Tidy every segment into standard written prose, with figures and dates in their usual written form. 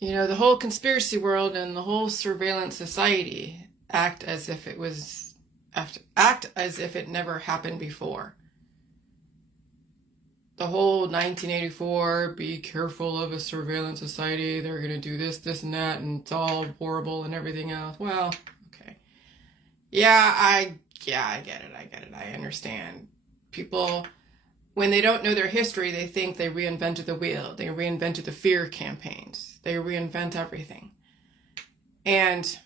The whole conspiracy world and the whole surveillance society act as if it never happened before. The whole 1984, be careful of a surveillance society, they're going to do this, this, and that, and it's all horrible and everything else. Well, okay. I get it. I understand. People, when they don't know their history, they think they reinvented the wheel. They reinvented the fear campaigns. They reinvent everything. And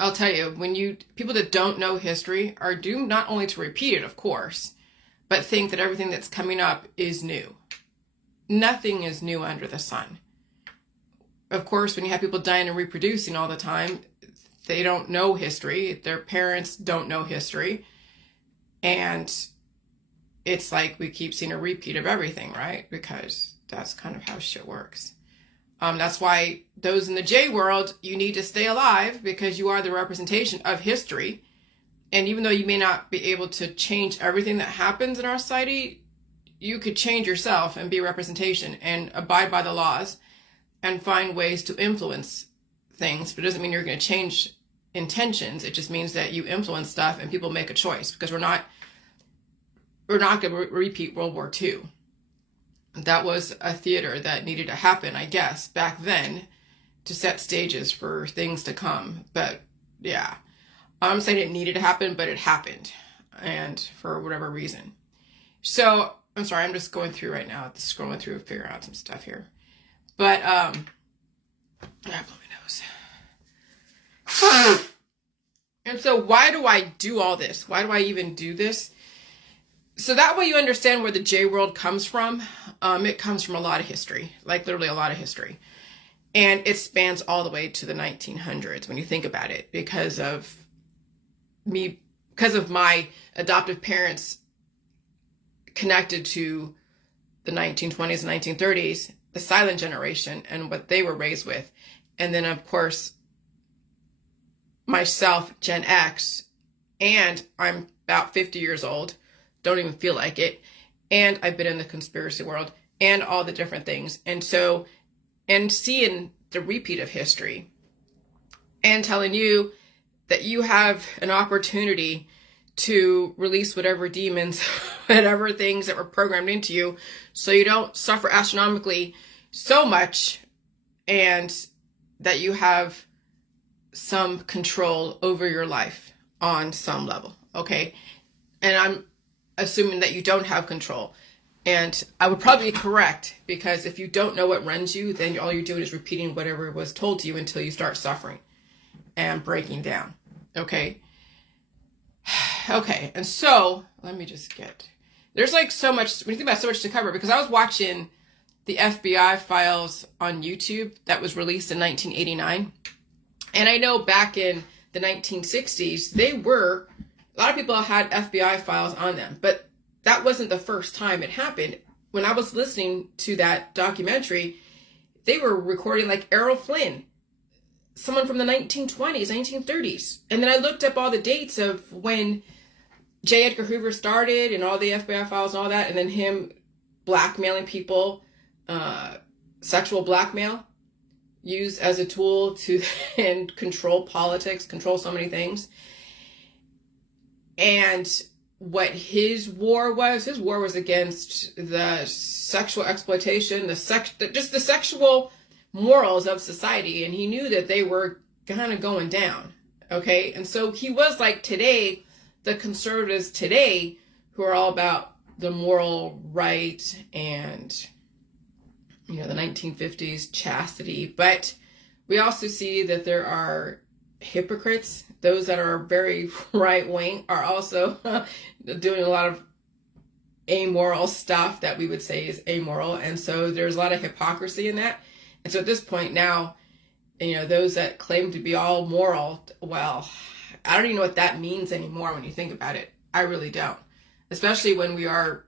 I'll tell you, people that don't know history are doomed not only to repeat it, of course, but think that everything that's coming up is new. Nothing is new under the sun. Of course, when you have people dying and reproducing all the time, they don't know history. Their parents don't know history. And it's like we keep seeing a repeat of everything, right? Because that's kind of how shit works. That's why those in the J world, you need to stay alive because you are the representation of history. And even though you may not be able to change everything that happens in our society, you could change yourself and be a representation and abide by the laws and find ways to influence things. But it doesn't mean you're going to change intentions. It just means that you influence stuff and people make a choice, because we're not going to repeat World War II. That was a theater that needed to happen, I guess, back then to set stages for things to come. But yeah. I'm saying it needed to happen, but it happened, and for whatever reason. So, I'm sorry, I'm just going through right now, scrolling through, figuring out some stuff here. But, I blow my nose. And so why do I do all this? Why do I even do this? So that way you understand where the J world comes from. It comes from a lot of history, like literally a lot of history. And it spans all the way to the 1900s when you think about it, because of my adoptive parents connected to the 1920s and 1930s, the silent generation and what they were raised with. And then, of course, myself, Gen X, and I'm about 50 years old, don't even feel like it. And I've been in the conspiracy world and all the different things. And so, and seeing the repeat of history and telling you that you have an opportunity to release whatever demons, whatever things that were programmed into you, so you don't suffer astronomically so much, and that you have some control over your life on some level, okay? And I'm assuming that you don't have control. And I would probably be correct, because if you don't know what runs you, then all you're doing is repeating whatever was told to you until you start suffering and breaking down. Okay. Okay. And so let me just there's like so much, when you think about so much to cover, because I was watching the FBI files on YouTube that was released in 1989. And I know back in the 1960s, a lot of people had FBI files on them, but that wasn't the first time it happened. When I was listening to that documentary, they were recording like Errol Flynn, someone from the 1920s, 1930s. And then I looked up all the dates of when J. Edgar Hoover started and all the FBI files and all that, and then him blackmailing people, sexual blackmail, used as a tool to and control politics, control so many things. And what his war was against the sexual exploitation, just the sexual morals of society, and he knew that they were kind of going down, okay? And so he was like today, the conservatives today, who are all about the moral right and, the 1950s chastity. But we also see that there are hypocrites. Those that are very right-wing are also doing a lot of amoral stuff that we would say is amoral. And so there's a lot of hypocrisy in that. And so at this point now, those that claim to be all moral, well, I don't even know what that means anymore when you think about it. I really don't. Especially when we are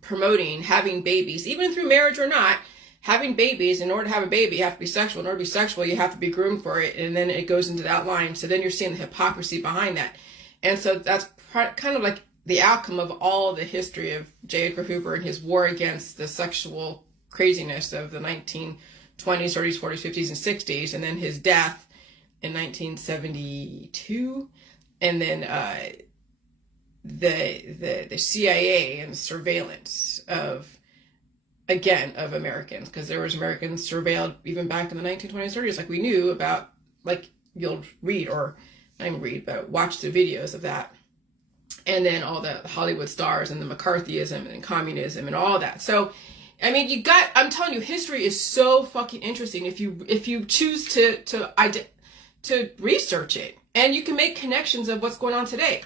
promoting having babies, even through marriage or not, having babies. In order to have a baby, you have to be sexual. In order to be sexual, you have to be groomed for it. And then it goes into that line. So then you're seeing the hypocrisy behind that. And so that's kind of like the outcome of all the history of J. Edgar Hoover and his war against the sexual craziness of the 20s, 30s, 40s, 50s, and 60s, and then his death in 1972, and then the CIA and surveillance of Americans, because there was Americans surveilled even back in the 1920s, 30s, like we knew about, like you'll read, or not even read, but watch the videos of that. And then all the Hollywood stars and the McCarthyism and communism and all that. So, I mean, I'm telling you, history is so fucking interesting if you choose to research it, and you can make connections of what's going on today.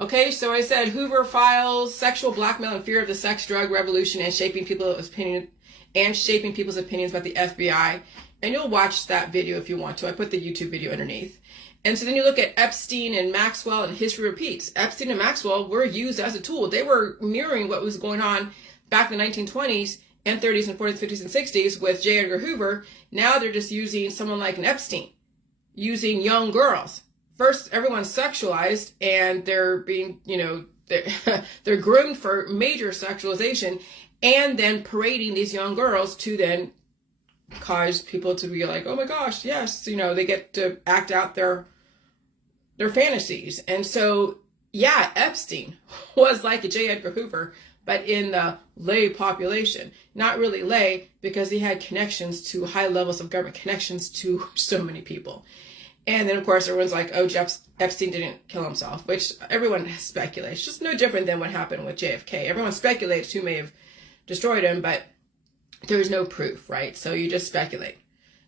Okay, so I said Hoover Files, sexual blackmail and fear of the sex drug revolution, and shaping people's opinions about the FBI. And you'll watch that video if you want to. I put the YouTube video underneath. And so then you look at Epstein and Maxwell, and history repeats. Epstein and Maxwell were used as a tool. They were mirroring what was going on back in the 1920s and 30s and 40s, 50s, and 60s with J. Edgar Hoover. Now they're just using someone like an Epstein, using young girls. First, everyone's sexualized, and they're being, they're groomed for major sexualization, and then parading these young girls to then cause people to be like, oh my gosh, yes, they get to act out their fantasies. And so, yeah, Epstein was like a J. Edgar Hoover, but in the lay population. Not really lay, because he had connections to high levels of government, connections to so many people. And then, of course, everyone's like, oh, Epstein didn't kill himself, which everyone speculates. Just no different than what happened with JFK. Everyone speculates who may have destroyed him, but there's no proof, right? So you just speculate.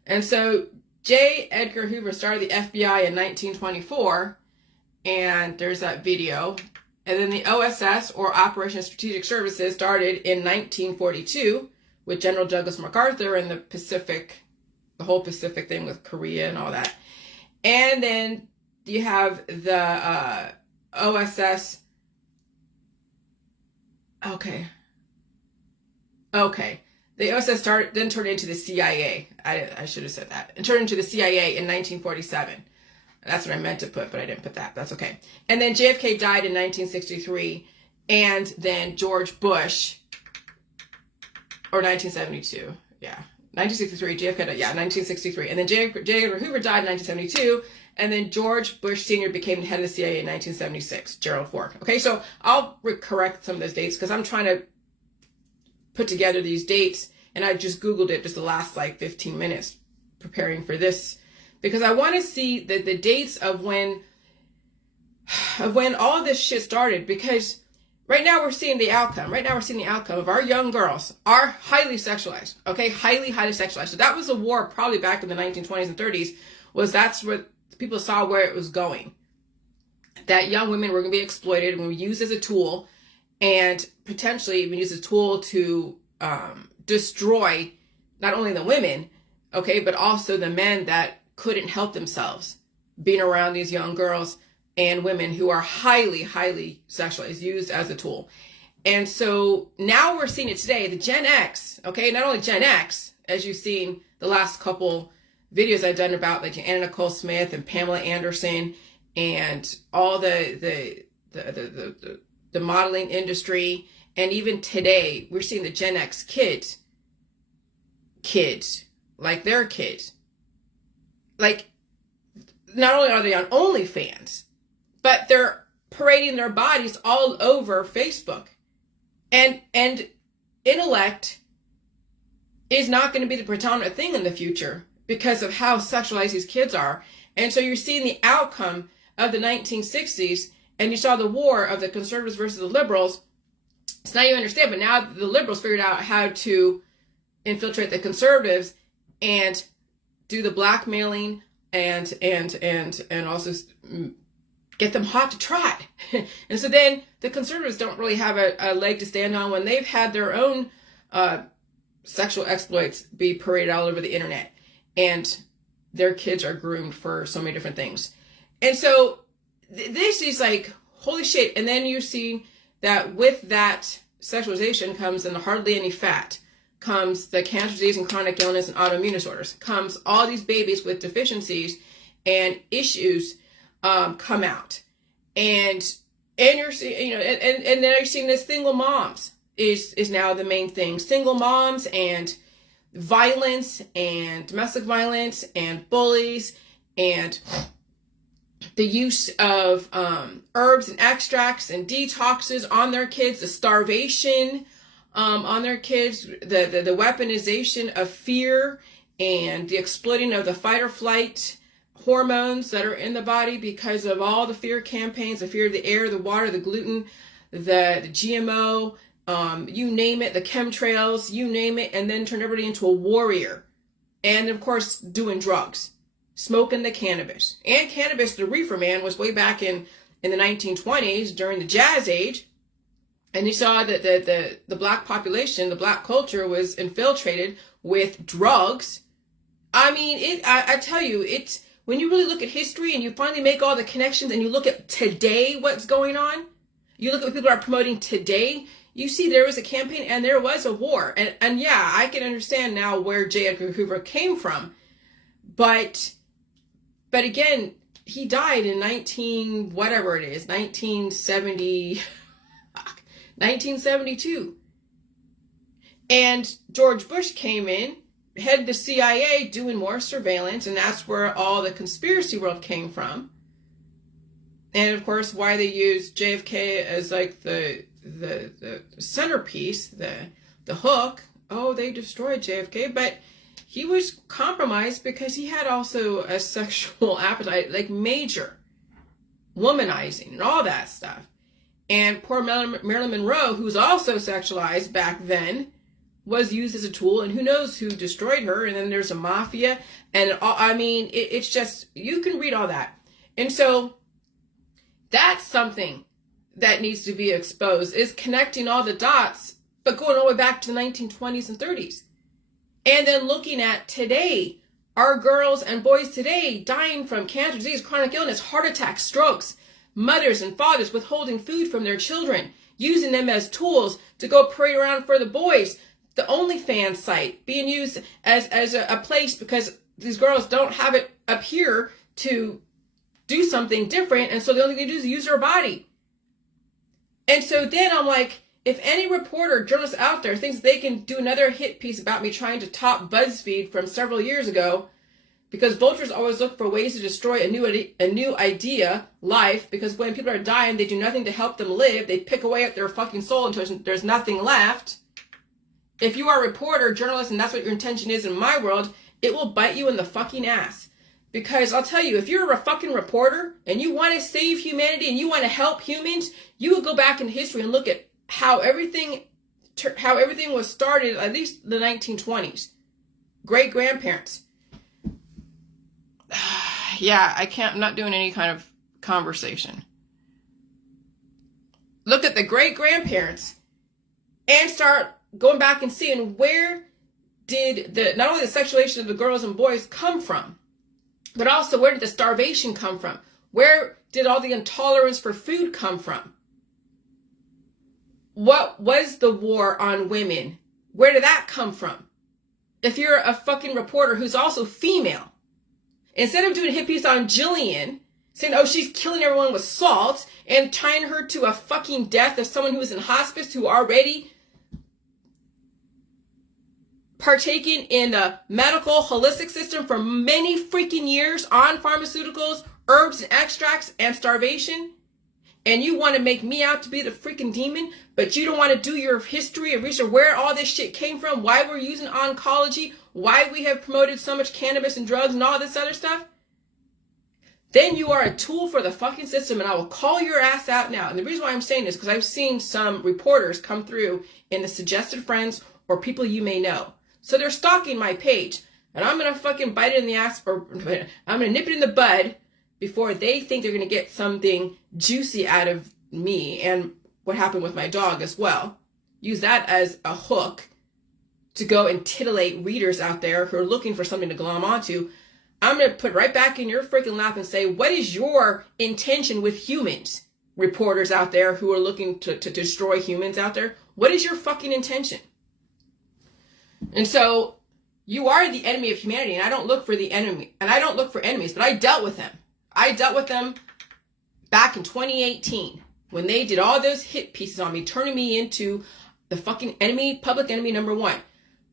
And so J. Edgar Hoover started the FBI in 1924, and there's that video. And then the OSS, or Operation Strategic Services, started in 1942 with General Douglas MacArthur and the whole Pacific thing with Korea and all that. And then you have the OSS. Okay. The OSS then turned into the CIA. I should have said that. It turned into the CIA in 1947. That's what I meant to put, but I didn't put that. That's okay. And then JFK died in 1963. And then George Bush, or 1972. Yeah. 1963, JFK died, 1963. And then J. Edgar Hoover died in 1972. And then George Bush Sr. became the head of the CIA in 1976, Gerald Ford. Okay, so I'll correct some of those dates, because I'm trying to put together these dates, and I just Googled it just the last 15 minutes preparing for this, because I want to see the dates of when all of this shit started, because right now we're seeing the outcome. Right now we're seeing the outcome of our young girls are highly sexualized. Okay, highly sexualized. So that was a war probably back in the 1920s and 30s, that's what people saw where it was going. That young women were going to be exploited and used as a tool, and potentially even used as a tool to destroy not only the women, okay, but also the men that couldn't help themselves being around these young girls and women who are highly sexualized, used as a tool. And so now we're seeing it today, the Gen X, okay, not only Gen X, as you've seen the last couple videos I've done about like Anna Nicole Smith and Pamela Anderson and all the modeling industry. And even today, we're seeing the Gen X kids, like their kids. Like, not only are they on OnlyFans, but they're parading their bodies all over Facebook. And intellect is not going to be the predominant thing in the future because of how sexualized these kids are. And so you're seeing the outcome of the 1960s, and you saw the war of the conservatives versus the liberals. So now you understand, but now the liberals figured out how to infiltrate the conservatives and do the blackmailing and also get them hot to trot. And so then the conservatives don't really have a leg to stand on when they've had their own sexual exploits be paraded all over the internet, and their kids are groomed for so many different things. And so this is like, holy shit. And then you see that with that sexualization comes in hardly any fat, comes the cancer, disease, and chronic illness and autoimmune disorders, comes all these babies with deficiencies and issues come out. And you're seeing, and then you're seeing this single moms is now the main thing. Single moms and violence and domestic violence and bullies and the use of herbs and extracts and detoxes on their kids, the starvation on their kids, the weaponization of fear and the exploiting of the fight or flight hormones that are in the body because of all the fear campaigns, the fear of the air, the water, the gluten, the GMO, you name it, the chemtrails, you name it, and then turn everybody into a warrior. And of course, doing drugs, smoking the cannabis. And cannabis, the reefer man, was way back in the 1920s during the Jazz Age. And you saw that the black population, the black culture was infiltrated with drugs. I mean, I tell you, it's when you really look at history and you finally make all the connections and you look at today, what's going on, you look at what people are promoting today, you see there was a campaign and there was a war. And yeah, I can understand now where J. Edgar Hoover came from. But again, he died in 1972. And George Bush came in, headed the CIA, doing more surveillance, and that's where all the conspiracy world came from. And of course, why they used JFK as like the centerpiece, the hook. Oh, they destroyed JFK, but he was compromised because he had also a sexual appetite, like major womanizing and all that stuff. And poor Marilyn Monroe, who was also sexualized back then, was used as a tool, and who knows who destroyed her. And then there's a mafia, and I mean, it's just, you can read all that. And so that's something that needs to be exposed, is connecting all the dots, but going all the way back to the 1920s and 30s. And then looking at today, our girls and boys today dying from cancer, disease, chronic illness, heart attacks, strokes, mothers and fathers withholding food from their children, using them as tools to go parade around for the boys. The OnlyFans site being used as a place because these girls don't have it up here to do something different, and so the only thing they do is use their body. And so then I'm like, if any reporter, journalist out there thinks they can do another hit piece about me trying to top BuzzFeed from several years ago, because vultures always look for ways to destroy a new idea, life, because when people are dying, they do nothing to help them live. They pick away at their fucking soul until there's nothing left. If you are a reporter, journalist, and that's what your intention is in my world, it will bite you in the fucking ass. Because I'll tell you, if you're a fucking reporter and you want to save humanity and you want to help humans, you will go back in history and look at how everything was started, at least the 1920s. Great-grandparents. Yeah, I'm not doing any kind of conversation. Look at the great-grandparents and start going back and seeing where did not only the sexualization of the girls and boys come from, but also where did the starvation come from? Where did all the intolerance for food come from? What was the war on women? Where did that come from? If you're a fucking reporter who's also female, instead of doing a hit piece on Jillian, saying, oh, she's killing everyone with salt, and tying her to a fucking death of someone who was in hospice who already partaking in the medical holistic system for many freaking years on pharmaceuticals, herbs and extracts, and starvation, and you want to make me out to be the freaking demon, but you don't want to do your history and research where all this shit came from, why we're using oncology, why we have promoted so much cannabis and drugs and all this other stuff, then you are a tool for the fucking system, and I will call your ass out now. And the reason why I'm saying this is because I've seen some reporters come through in the suggested friends or people you may know. So they're stalking my page, and I'm going to fucking bite it in the ass, or I'm going to nip it in the bud before they think they're going to get something juicy out of me and what happened with my dog as well. Use that as a hook to go and titillate readers out there who are looking for something to glom onto. I'm going to put right back in your freaking lap and say, what is your intention with humans? Reporters out there who are looking to destroy humans out there. What is your fucking intention? And so you are the enemy of humanity, and I don't look for the enemy, and I don't look for enemies, but I dealt with them. I dealt with them back in 2018 when they did all those hit pieces on me, turning me into the fucking enemy, public enemy number one.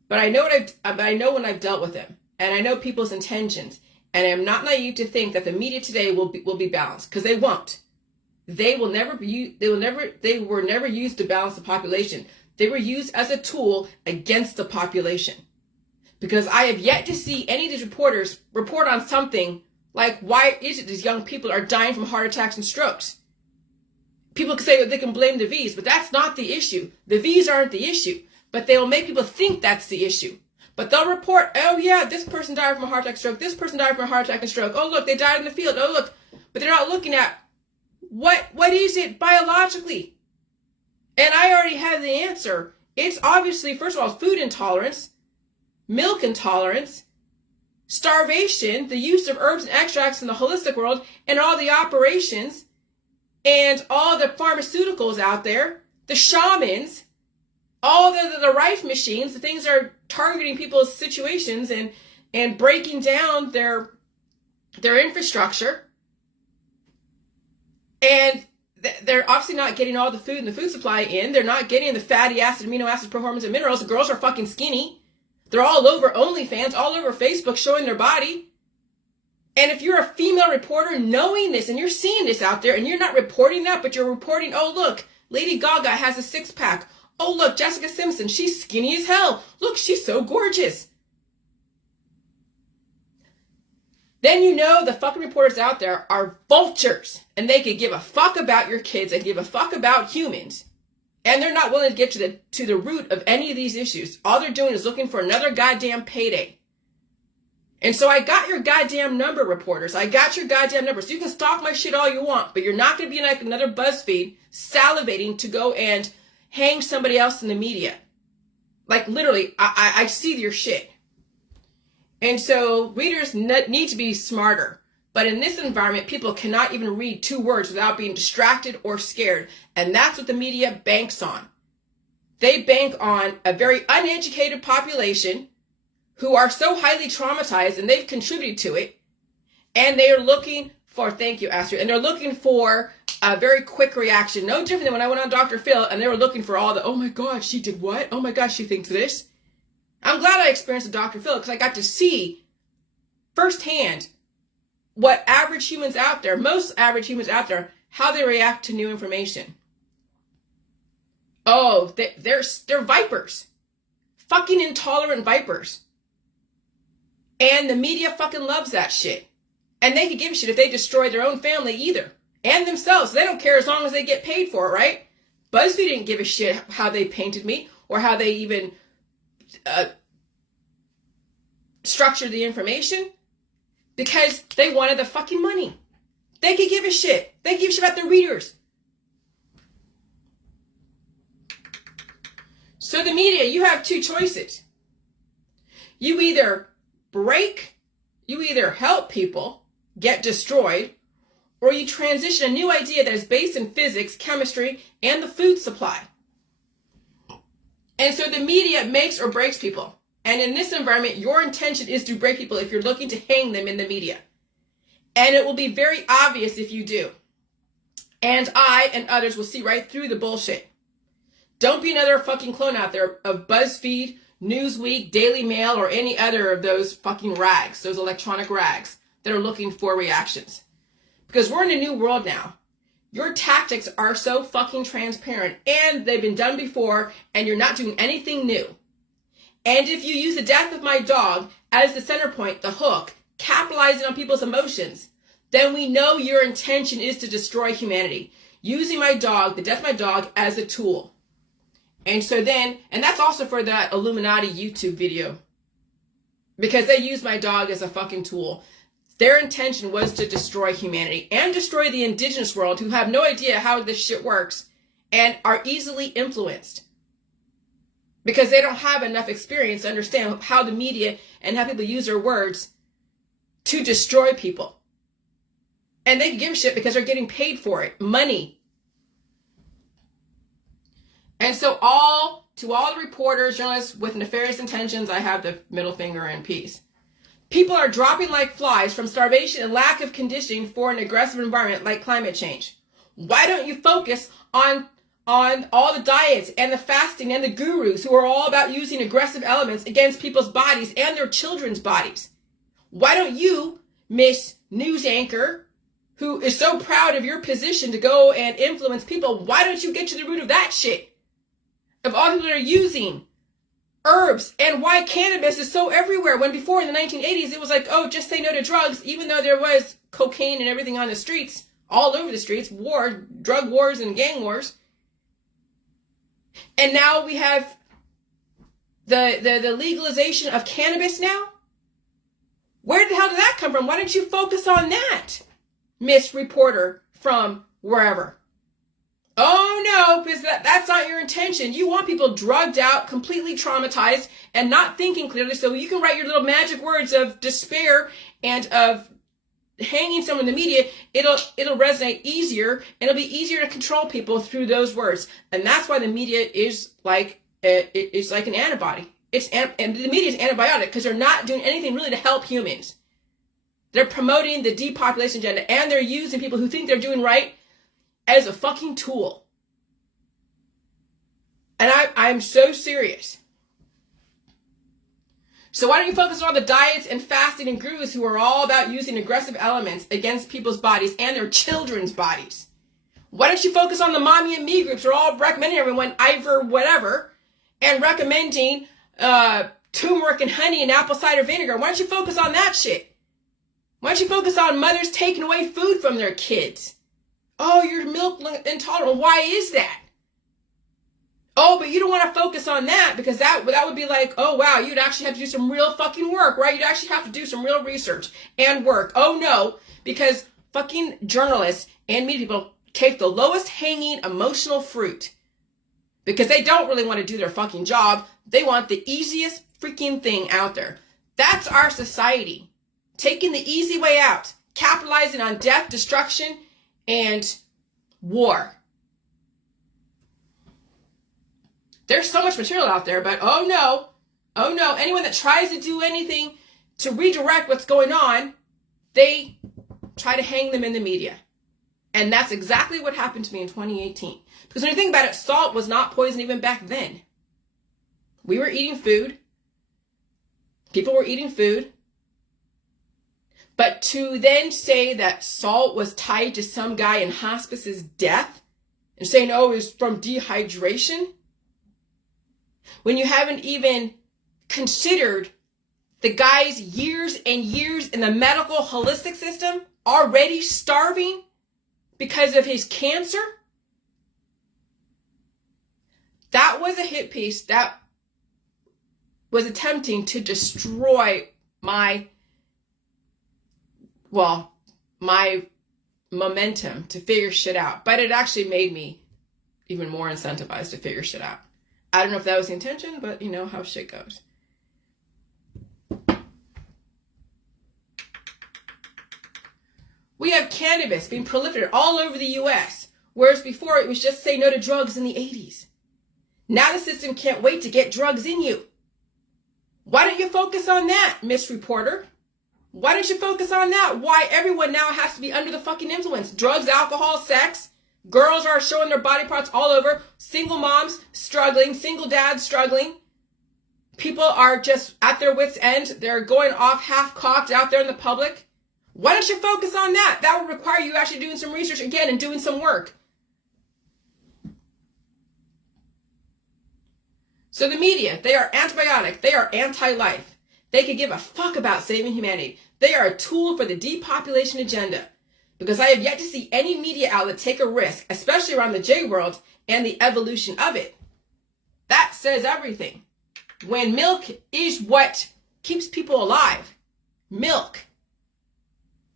But I know when I've dealt with them, and I know people's intentions, and I'm not naive to think that the media today will be balanced, because they won't. They were never used to balance the population. They were used as a tool against the population. Because I have yet to see any of these reporters report on something like, why is it these young people are dying from heart attacks and strokes? People can say they can blame the V's, but that's not the issue. The V's aren't the issue, but they will make people think that's the issue. But they'll report, oh yeah, this person died from a heart attack stroke, this person died from a heart attack and stroke, oh look, they died in the field, oh look. But they're not looking at what is it biologically? And I already have the answer. It's obviously, first of all, food intolerance, milk intolerance, starvation, the use of herbs and extracts in the holistic world, and all the operations, and all the pharmaceuticals out there, the shamans, all the rife machines, the things that are targeting people's situations and breaking down their infrastructure. And they're obviously not getting all the food and the food supply in. They're not getting the fatty acid, amino acids, prohormones, and minerals. The girls are fucking skinny. They're all over OnlyFans, all over Facebook showing their body. And if you're a female reporter knowing this and you're seeing this out there and you're not reporting that, but you're reporting, oh, look, Lady Gaga has a six-pack. Oh, look, Jessica Simpson, she's skinny as hell. Look, she's so gorgeous. Then you know the fucking reporters out there are vultures and they could give a fuck about your kids and give a fuck about humans. And they're not willing to get to the root of any of these issues. All they're doing is looking for another goddamn payday. And so I got your goddamn number, reporters. I got your goddamn number. So you can stalk my shit all you want, but you're not going to be like another BuzzFeed salivating to go and hang somebody else in the media. Like literally, I see your shit. And so readers need to be smarter. But in this environment, people cannot even read 2 words without being distracted or scared. And that's what the media banks on. They bank on a very uneducated population who are so highly traumatized, and they've contributed to it. And they are looking for, thank you, Astrid, and they're looking for a very quick reaction. No different than when I went on Dr. Phil and they were looking for all the, oh my God, she did what? Oh my God, she thinks this. I'm glad I experienced a Dr. Phil because I got to see firsthand what average humans out there, most average humans out there, how they react to new information. Oh, they're vipers. Fucking intolerant vipers. And the media fucking loves that shit. And they could give a shit if they destroy their own family either. And themselves. They don't care as long as they get paid for it, right? BuzzFeed didn't give a shit how they painted me or how they even structured the information. Because they wanted the fucking money. They could give a shit. They could give a shit about their readers. So the media, you have 2 choices. You either help people get destroyed, or you transition a new idea that is based in physics, chemistry, and the food supply. And so the media makes or breaks people. And in this environment, your intention is to break people if you're looking to hang them in the media. And it will be very obvious if you do. And I and others will see right through the bullshit. Don't be another fucking clone out there of BuzzFeed, Newsweek, Daily Mail, or any other of those fucking rags, those electronic rags that are looking for reactions. Because we're in a new world now. Your tactics are so fucking transparent and they've been done before and you're not doing anything new. And if you use the death of my dog as the center point, the hook, capitalizing on people's emotions, then we know your intention is to destroy humanity. Using my dog, the death of my dog, as a tool. And so then, and that's also for that Illuminati YouTube video. Because they use my dog as a fucking tool. Their intention was to destroy humanity and destroy the indigenous world who have no idea how this shit works and are easily influenced. Because they don't have enough experience to understand how the media and how people use their words to destroy people. And they can give a shit because they're getting paid for it. Money. And so to all the reporters, journalists with nefarious intentions, I have the middle finger and peace. People are dropping like flies from starvation and lack of conditioning for an aggressive environment like climate change. Why don't you focus on on all the diets and the fasting and the gurus who are all about using aggressive elements against people's bodies and their children's bodies? Why don't you, Miss News Anchor, who is so proud of your position to go and influence people, why don't you get to the root of that shit? Of all people that are using herbs, and why cannabis is so everywhere, when before in the 1980s it was like, oh, just say no to drugs, even though there was cocaine and everything on the streets, all over the streets, drug wars and gang wars. And now we have the legalization of cannabis now? Where the hell did that come from? Why don't you focus on that, Miss Reporter from wherever? Oh no, because that's not your intention. You want people drugged out, completely traumatized, and not thinking clearly, so you can write your little magic words of despair and of hanging someone in the media. It'll resonate easier, and it'll be easier to control people through those words. And that's why the media is like it's like an antibody. And the media is antibiotic because they're not doing anything really to help humans. They're promoting the depopulation agenda, and they're using people who think they're doing right as a fucking tool. And I'm so serious. So why don't you focus on the diets and fasting and gurus who are all about using aggressive elements against people's bodies and their children's bodies? Why don't you focus on the mommy and me groups who are all recommending everyone Ivor whatever and recommending turmeric and honey and apple cider vinegar? Why don't you focus on that shit? Why don't you focus on mothers taking away food from their kids? Oh, you're milk intolerant. Why is that? Oh, but you don't want to focus on that because that would be like, oh, wow, you'd actually have to do some real fucking work, right? You'd actually have to do some real research and work. Oh, no, because fucking journalists and media people take the lowest hanging emotional fruit because they don't really want to do their fucking job. They want the easiest freaking thing out there. That's our society. Taking the easy way out, capitalizing on death, destruction, and war. There's so much material out there, but oh no, anyone that tries to do anything to redirect what's going on, they try to hang them in the media. And that's exactly what happened to me in 2018. Because when you think about it, salt was not poison even back then. We were eating food. People were eating food. But to then say that salt was tied to some guy in hospice's death and saying, oh, it's from dehydration, when you haven't even considered the guy's years and years in the medical holistic system already starving because of his cancer. That was a hit piece that was attempting to destroy my momentum to figure shit out. But it actually made me even more incentivized to figure shit out. I don't know if that was the intention, but you know how shit goes. We have cannabis being proliferated all over the U.S., whereas before it was just say no to drugs in the 80s. Now the system can't wait to get drugs in you. Why don't you focus on that, Miss Reporter? Why don't you focus on that? Why everyone now has to be under the fucking influence? Drugs, alcohol, sex. Girls are showing their body parts all over. Single moms struggling. Single dads struggling. People are just at their wits' end. They're going off half-cocked out there in the public. Why don't you focus on that? That would require you actually doing some research again and doing some work. So the media, they are antibiotic. They are anti-life. They could give a fuck about saving humanity. They are a tool for the depopulation agenda. Because I have yet to see any media outlet take a risk, especially around the J world and the evolution of it. That says everything. When milk is what keeps people alive. Milk.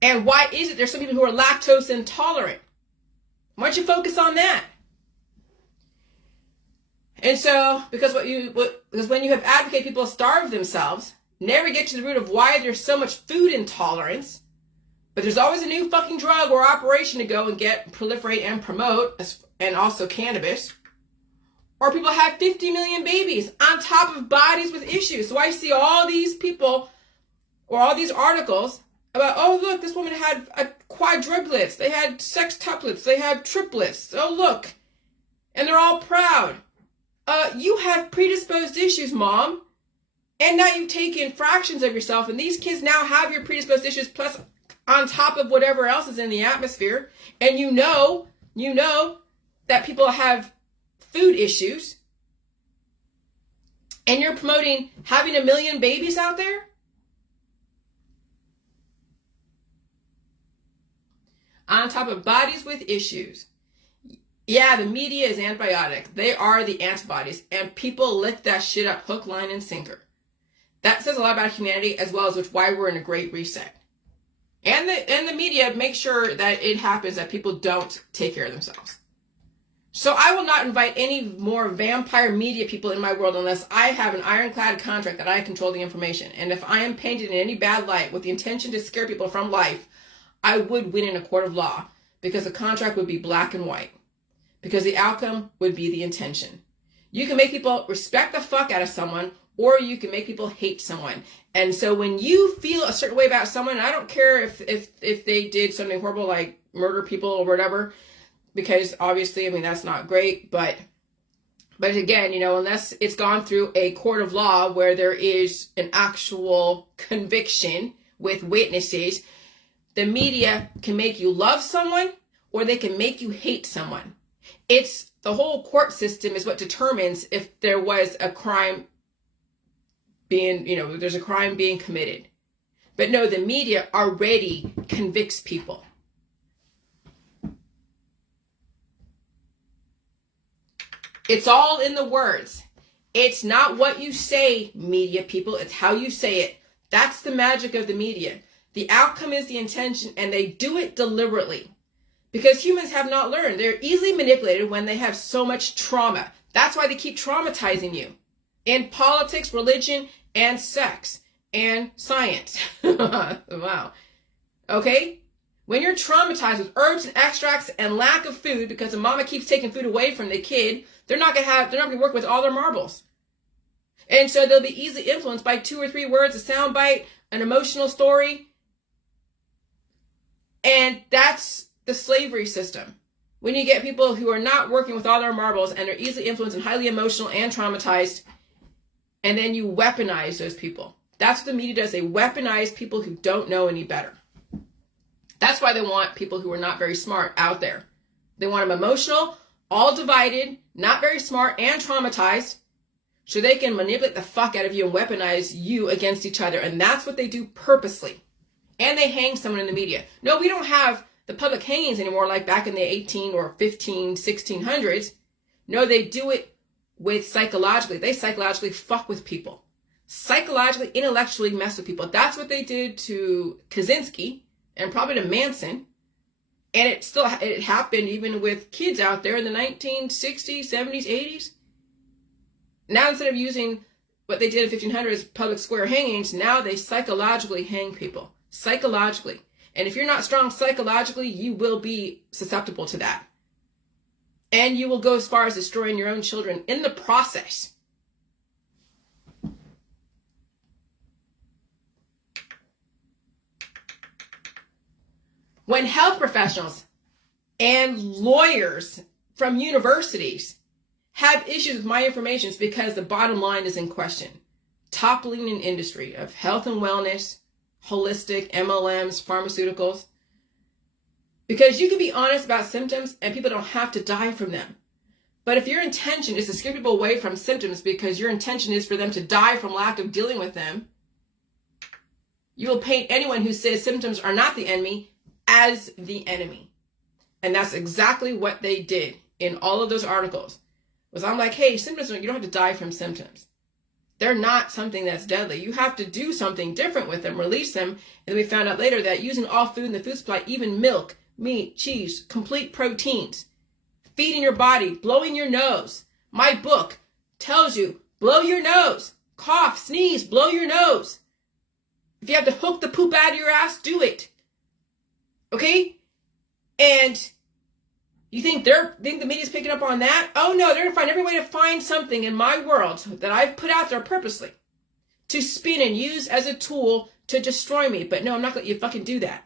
And why is it there's some people who are lactose intolerant? Why don't you focus on that? And so, because when you have advocated people starve themselves, never get to the root of why there's so much food intolerance, but there's always a new fucking drug or operation to go and get, proliferate, and promote, and also cannabis. Or people have 50 million babies on top of bodies with issues. So I see all these people, or all these articles about, oh, look, this woman had quadruplets. They had sextuplets. They had triplets. Oh, look. And they're all proud. You have predisposed issues, Mom. And now you've taken fractions of yourself, and these kids now have your predisposed issues plus on top of whatever else is in the atmosphere. And you know that people have food issues. And you're promoting having 1 million babies out there? On top of bodies with issues. Yeah, the media is antibiotic. They are the antibodies. And people lick that shit up hook, line, and sinker. That says a lot about humanity, as well as why we're in a great reset. And the media make sure that it happens, that people don't take care of themselves. So I will not invite any more vampire media people in my world unless I have an ironclad contract that I control the information. And if I am painted in any bad light with the intention to scare people from life, I would win in a court of law, because the contract would be black and white. Because the outcome would be the intention. You can make people respect the fuck out of someone, or you can make people hate someone. And so when you feel a certain way about someone, I don't care if they did something horrible like murder people or whatever, because obviously, I mean, that's not great. But again, unless it's gone through a court of law where there is an actual conviction with witnesses, the media can make you love someone or they can make you hate someone. It's the whole court system is what determines if there was a crime being, there's a crime being committed. But no, the media already convicts people. It's all in the words. It's not what you say, media people. It's how you say it. That's the magic of the media. The outcome is the intention, and they do it deliberately. Because humans have not learned. They're easily manipulated when they have so much trauma. That's why they keep traumatizing you. In politics, religion, and sex, and science. Wow. Okay? When you're traumatized with herbs and extracts and lack of food because the mama keeps taking food away from the kid, they're not gonna work with all their marbles. And so they'll be easily influenced by 2 or 3 words, a soundbite, an emotional story. And that's the slavery system. When you get people who are not working with all their marbles and are easily influenced and highly emotional and traumatized, and then you weaponize those people. That's what the media does. They weaponize people who don't know any better. That's why they want people who are not very smart out there. They want them emotional, all divided, not very smart, and traumatized, so they can manipulate the fuck out of you and weaponize you against each other. And that's what they do purposely. And they hang someone in the media. No, we don't have the public hangings anymore like back in the 18 or 15, 1600s. No, they do it with psychologically. They psychologically fuck with people. Psychologically, intellectually mess with people. That's what they did to Kaczynski and probably to Manson. And it happened even with kids out there in the 1960s, 70s, 80s. Now instead of using what they did in 1500s, public square hangings, now they psychologically hang people. Psychologically. And if you're not strong psychologically, you will be susceptible to that. And you will go as far as destroying your own children in the process. When health professionals and lawyers from universities have issues with my information, it's because the bottom line is in question. Toppling an industry of health and wellness, holistic, MLMs, pharmaceuticals. Because you can be honest about symptoms and people don't have to die from them. But if your intention is to scare people away from symptoms because your intention is for them to die from lack of dealing with them, you will paint anyone who says symptoms are not the enemy as the enemy. And that's exactly what they did in all of those articles. Was I'm like, hey, symptoms, you don't have to die from symptoms. They're not something that's deadly. You have to do something different with them, release them. And then we found out later that using all food in the food supply, even milk, meat, cheese, complete proteins, feeding your body, blowing your nose. My book tells you, blow your nose, cough, sneeze, blow your nose. If you have to hook the poop out of your ass, do it. Okay? And you think the media's picking up on that? Oh no, they're gonna find every way to find something in my world that I've put out there purposely to spin and use as a tool to destroy me. But no, I'm not gonna let you fucking do that.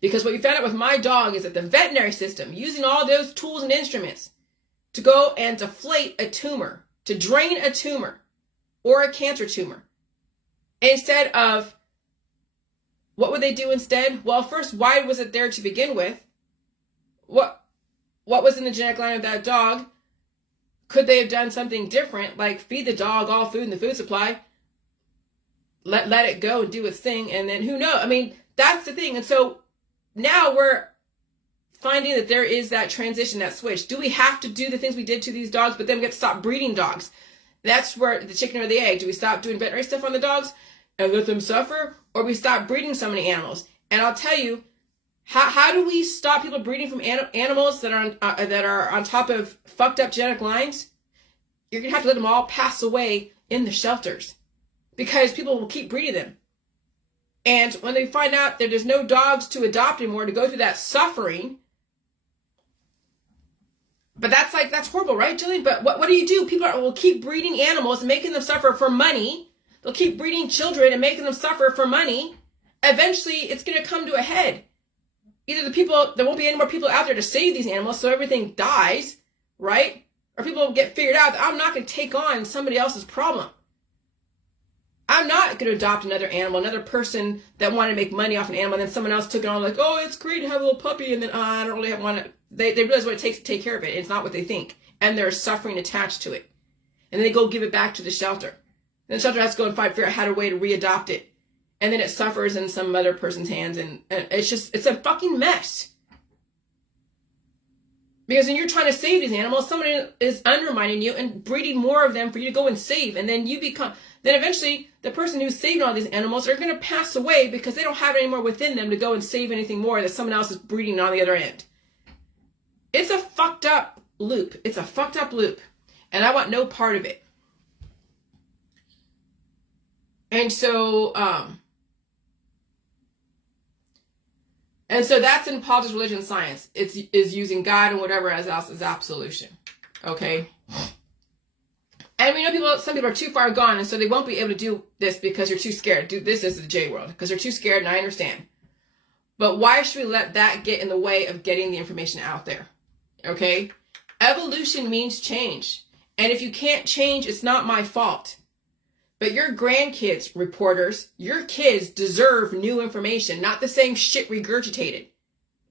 Because what you found out with my dog is that the veterinary system, using all those tools and instruments to go and deflate a tumor, to drain a tumor or a cancer tumor. Instead of, what would they do instead? Well, first, why was it there to begin with? What was in the genetic line of that dog? Could they have done something different, like feed the dog all food in the food supply, let it go and do its thing, and then who knows? I mean, that's the thing. And so now we're finding that there is that transition, that switch. Do we have to do the things we did to these dogs, but then we get to stop breeding dogs? That's where the chicken or the egg. Do we stop doing veterinary stuff on the dogs and let them suffer, or we stop breeding so many animals? And I'll tell you, how do we stop people breeding from animals that are on top of fucked up genetic lines? You're gonna have to let them all pass away in the shelters, because people will keep breeding them. And when they find out that there's no dogs to adopt anymore to go through that suffering, but that's horrible, right, Jillian? But what do you do? People will keep breeding animals and making them suffer for money. They'll keep breeding children and making them suffer for money. Eventually, it's going to come to a head. Either there won't be any more people out there to save these animals, so everything dies, right? Or people will get figured out that I'm not going to take on somebody else's problem. I'm not going to adopt another animal, another person that wanted to make money off an animal, and then someone else took it on like, oh, it's great to have a little puppy, and then I don't really want to. They realize what it takes to take care of it. It's not what they think. And there's suffering attached to it. And then they go give it back to the shelter. Then the shelter has to go and figure out how to readopt it. And then it suffers in some other person's hands. And it's a fucking mess. Because when you're trying to save these animals, somebody is undermining you and breeding more of them for you to go and save. And then then eventually the person who's saving all these animals are going to pass away because they don't have any more within them to go and save anything more that someone else is breeding on the other end. It's a fucked up loop. It's a fucked up loop. And I want no part of it. And so that's in politics, religion, science. Is using God and whatever else as absolution. Okay? And we know some people are too far gone, and so they won't be able to do this because you're too scared. Do this as the J world. Because they're too scared, and I understand. But why should we let that get in the way of getting the information out there? Okay? Evolution means change. And if you can't change, it's not my fault. But your grandkids, reporters, your kids deserve new information, not the same shit regurgitated.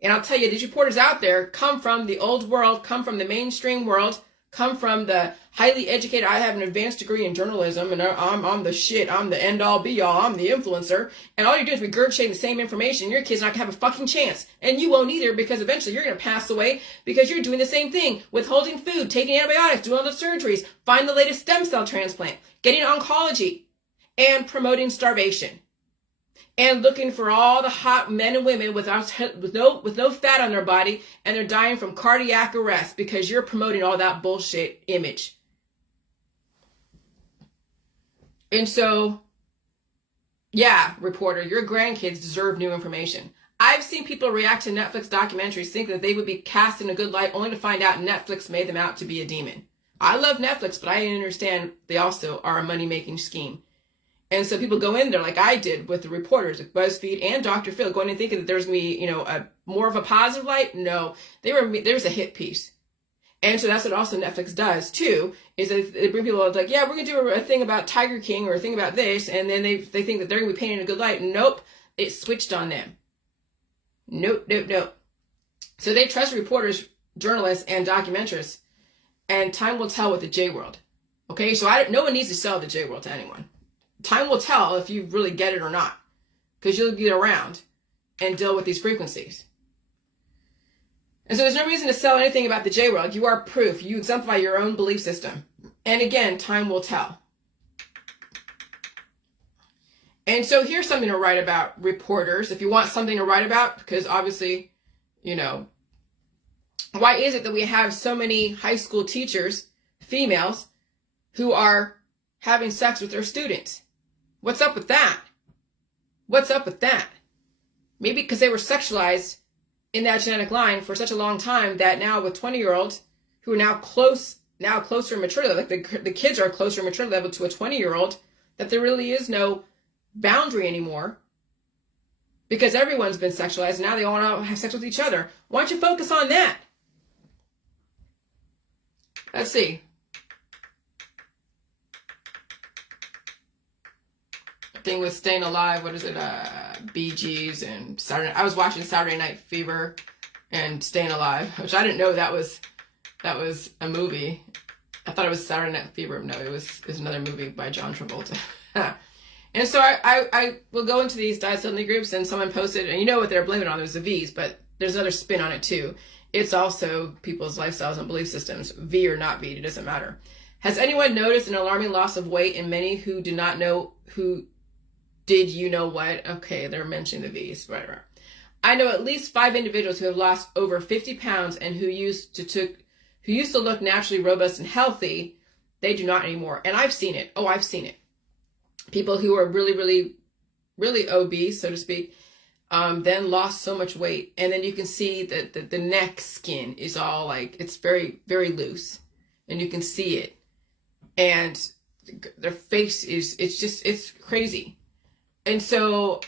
And I'll tell you, these reporters out there come from the old world, come from the mainstream world, come from the highly educated. I have an advanced degree in journalism, and I'm the shit. I'm the end all be all. I'm the influencer. And all you do is regurgitate the same information. Your kid's not going to have a fucking chance. And you won't either, because eventually you're going to pass away because you're doing the same thing. Withholding food, taking antibiotics, doing all the surgeries, find the latest stem cell transplant, getting oncology, and promoting starvation. And looking for all the hot men and women with no fat on their body, and they're dying from cardiac arrest because you're promoting all that bullshit image. And so, yeah, reporter, your grandkids deserve new information. I've seen people react to Netflix documentaries, think that they would be cast in a good light, only to find out Netflix made them out to be a demon. I love Netflix, but I understand they also are a money-making scheme. And so people go in there like I did with the reporters, like BuzzFeed and Dr. Phil, going in thinking that there's going to be, a more of a positive light. No, there was a hit piece. And so that's what also Netflix does too, is that they bring people like, yeah, we're going to do a thing about Tiger King or a thing about this. And then they think that they're going to be painting a good light. Nope. It switched on them. Nope. So they trust reporters, journalists, and documentarists. And time will tell with the J world. Okay. So no one needs to sell the J world to anyone. Time will tell if you really get it or not, because you'll get around and deal with these frequencies. And so there's no reason to sell anything about the J world. You are proof. You exemplify your own belief system. And again, time will tell. And so here's something to write about, reporters. If you want something to write about, because obviously, why is it that we have so many high school teachers, females, who are having sex with their students? What's up with that? What's up with that? Maybe because they were sexualized in that genetic line for such a long time that now with 20-year-olds who are now closer in maturity, like the kids are closer in maturity level to a 20-year-old, that there really is no boundary anymore because everyone's been sexualized and now they all want to have sex with each other. Why don't you focus on that? Let's see. Thing with Staying Alive, what is it? Bee Gees and Saturday. I was watching Saturday Night Fever and Staying Alive, which I didn't know that was a movie. I thought it was Saturday Night Fever. No, it was another movie by John Travolta. And so I will go into these diet suddenly groups, and someone posted, and you know what they're blaming it on? There's the V's, but there's another spin on it too. It's also people's lifestyles and belief systems. V or not V, it doesn't matter. Has anyone noticed an alarming loss of weight in many who do not know who did you know what? Okay, they're mentioning the V's. Right. I know at least 5 individuals who have lost over 50 pounds and who used to look naturally robust and healthy. They do not anymore. And I've seen it. Oh, I've seen it. People who are really, really, really obese, so to speak, then lost so much weight. And then you can see that the neck skin is all like, it's very, very loose. And you can see it. And their face it's crazy. And so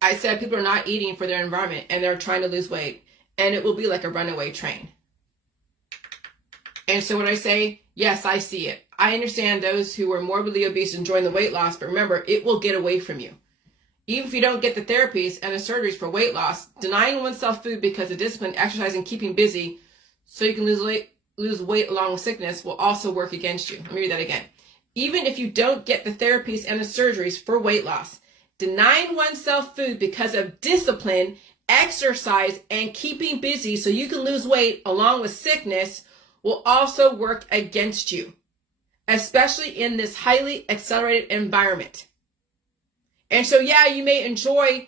I said people are not eating for their environment and they're trying to lose weight. And it will be like a runaway train. And so when I say, yes, I see it. I understand those who are morbidly obese enjoying the weight loss, but remember, it will get away from you. Even if you don't get the therapies and the surgeries for weight loss, denying oneself food because of discipline, exercise, and keeping busy so you can lose weight along with sickness will also work against you. Let me read that again. Even if you don't get the therapies and the surgeries for weight loss, denying oneself food because of discipline, exercise, and keeping busy so you can lose weight along with sickness will also work against you, especially in this highly accelerated environment. And so, yeah, you may enjoy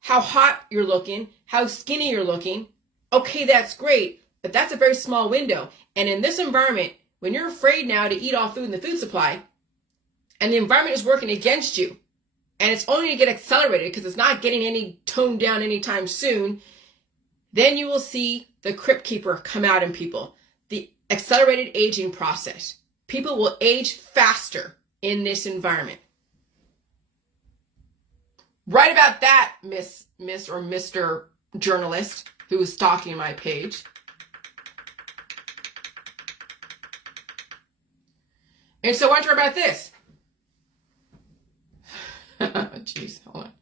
how hot you're looking, how skinny you're looking. Okay, that's great, but that's a very small window. And in this environment, when you're afraid now to eat all food in the food supply, and the environment is working against you, and it's only going to get accelerated because it's not getting any toned down anytime soon, then you will see the crypt keeper come out in people. The accelerated aging process. People will age faster in this environment. Right about that, Miss or Mr. Journalist who is stalking my page. And so I want to talk about this. Jeez, hold on.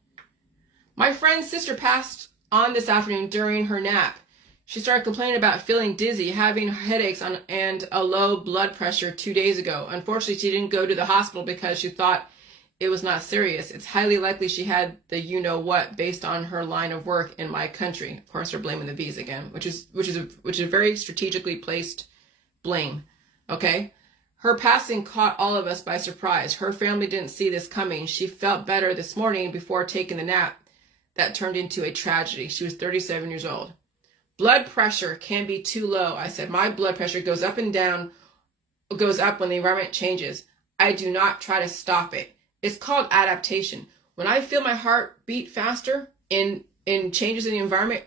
My friend's sister passed on this afternoon during her nap. She started complaining about feeling dizzy, having headaches, and a low blood pressure 2 days ago. Unfortunately, she didn't go to the hospital because she thought it was not serious. It's highly likely she had the you-know-what based on her line of work in my country. Of course, they're blaming the V's again, which is a very strategically placed blame. Okay? Her passing caught all of us by surprise. Her family didn't see this coming. She felt better this morning before taking the nap. That turned into a tragedy. She was 37 years old. Blood pressure can be too low. I said, my blood pressure goes up and down, goes up when the environment changes. I do not try to stop it. It's called adaptation. When I feel my heart beat faster in changes in the environment,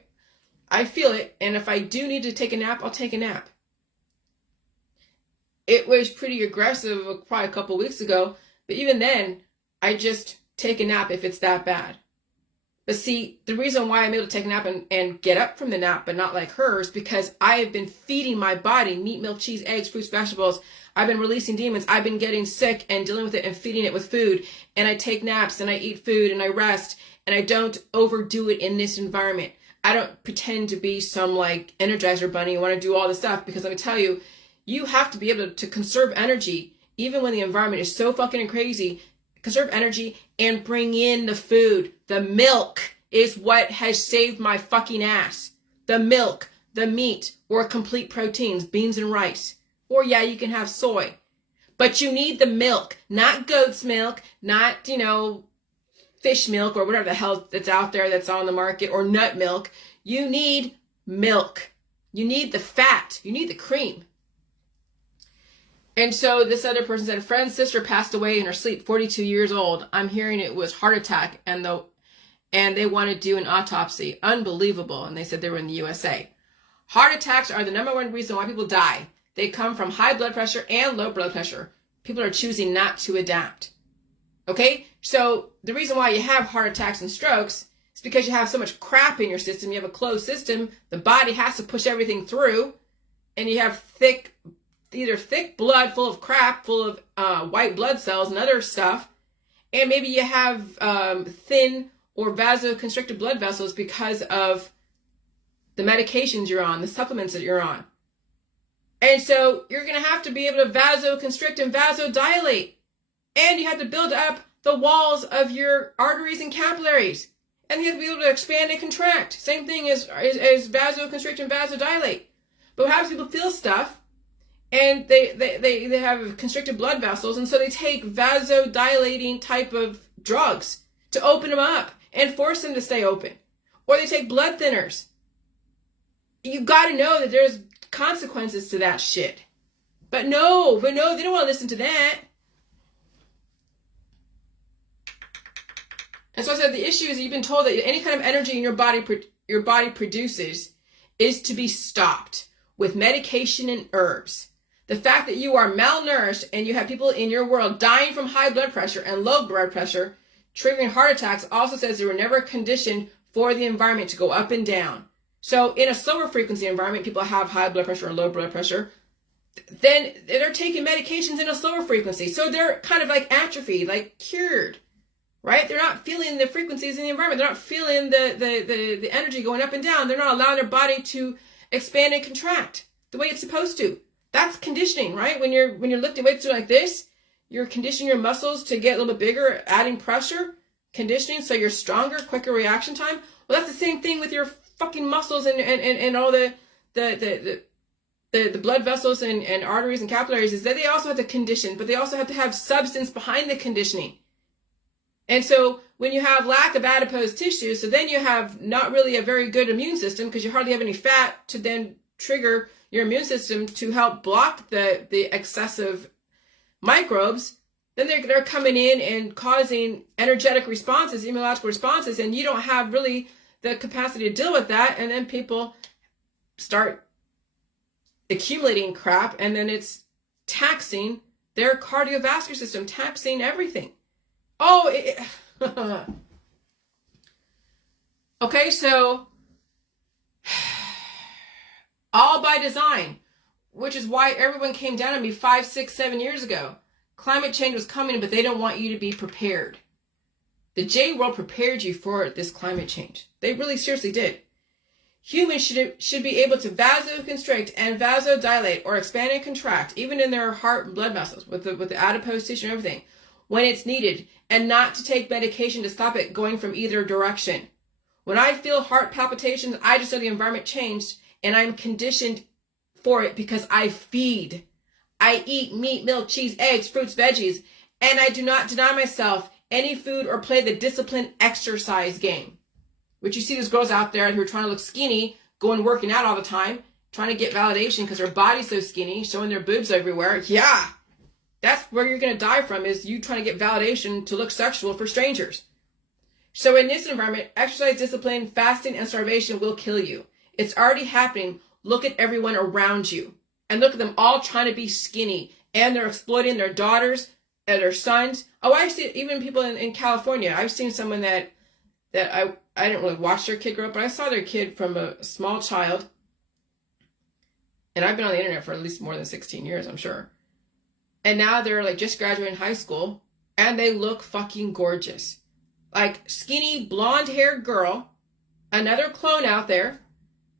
I feel it. And if I do need to take a nap, I'll take a nap. It was pretty aggressive probably a couple weeks ago, but even then, I just take a nap if it's that bad. But see, the reason why I'm able to take a nap and get up from the nap, but not like hers, because I have been feeding my body meat, milk, cheese, eggs, fruits, vegetables. I've been releasing demons. I've been getting sick and dealing with it and feeding it with food. And I take naps and I eat food and I rest and I don't overdo it in this environment. I don't pretend to be some like Energizer bunny and want to do all this stuff, because let me tell you, you have to be able to conserve energy even when the environment is so fucking crazy. Conserve energy and bring in the food. The milk is what has saved my fucking ass. The milk, the meat, or complete proteins, beans and rice. Or yeah, you can have soy. But you need the milk, not goat's milk, not, fish milk or whatever the hell that's out there that's on the market, or nut milk. You need milk. You need the fat. You need the cream. And so this other person said, a friend's sister passed away in her sleep, 42 years old. I'm hearing it was heart attack, and they want to do an autopsy. Unbelievable. And they said they were in the USA. Heart attacks are the number one reason why people die. They come from high blood pressure and low blood pressure. People are choosing not to adapt. Okay? So the reason why you have heart attacks and strokes is because you have so much crap in your system. You have a closed system. The body has to push everything through. and you have either thick blood full of crap, full of white blood cells and other stuff, and maybe you have thin or vasoconstricted blood vessels because of the medications you're on, the supplements that you're on. And so you're going to have to be able to vasoconstrict and vasodilate. And you have to build up the walls of your arteries and capillaries. And you have to be able to expand and contract. Same thing as vasoconstrict and vasodilate. But what happens, people feel stuff, and they have constricted blood vessels, and so they take vasodilating type of drugs to open them up and force them to stay open. Or they take blood thinners. You got to know that there's consequences to that shit. But no, they don't want to listen to that. And so I said the issue is you've been told that any kind of energy in your body produces is to be stopped with medication and herbs. The fact that you are malnourished and you have people in your world dying from high blood pressure and low blood pressure, triggering heart attacks, also says they were never conditioned for the environment to go up and down. So in a slower frequency environment, people have high blood pressure or low blood pressure, then they're taking medications in a slower frequency. So they're kind of like atrophied, like cured, right? They're not feeling the frequencies in the environment. They're not feeling the energy going up and down. They're not allowing their body to expand and contract the way it's supposed to. That's conditioning, right? When you're lifting weights like this, you're conditioning your muscles to get a little bit bigger, adding pressure, conditioning so you're stronger, quicker reaction time. Well, that's the same thing with your fucking muscles and all the blood vessels and arteries and capillaries, is that they also have to condition, but they also have to have substance behind the conditioning. And so when you have lack of adipose tissue, so then you have not really a very good immune system because you hardly have any fat to then trigger your immune system to help block the excessive microbes, then they're coming in and causing energetic responses, immunological responses, and you don't have really the capacity to deal with that, and then people start accumulating crap, and then it's taxing their cardiovascular system, taxing everything. Okay, so all by design, which is why everyone came down on me 5, 6, 7 years ago. Climate change was coming, but they don't want you to be prepared. The J world prepared you for this climate change. They really seriously did. Humans should be able to vasoconstrict and vasodilate or expand and contract, even in their heart and blood vessels, with the adipose tissue and everything, when it's needed, and not to take medication to stop it going from either direction. When I feel heart palpitations, I just know the environment changed, and I'm conditioned for it because I feed. I eat meat, milk, cheese, eggs, fruits, veggies, and I do not deny myself any food or play the disciplined exercise game. Which you see these girls out there who are trying to look skinny, going working out all the time, trying to get validation because their body's so skinny, showing their boobs everywhere. Yeah, that's where you're going to die from, is you trying to get validation to look sexual for strangers. So in this environment, exercise, discipline, fasting, and starvation will kill you. It's already happening. Look at everyone around you. And look at them all trying to be skinny. And they're exploiting their daughters and their sons. Oh, I've seen even people in California. I've seen someone that I didn't really watch their kid grow up, but I saw their kid from a small child. And I've been on the internet for at least more than 16 years, I'm sure. And now they're like just graduating high school, and they look fucking gorgeous. Like skinny, blonde-haired girl, another clone out there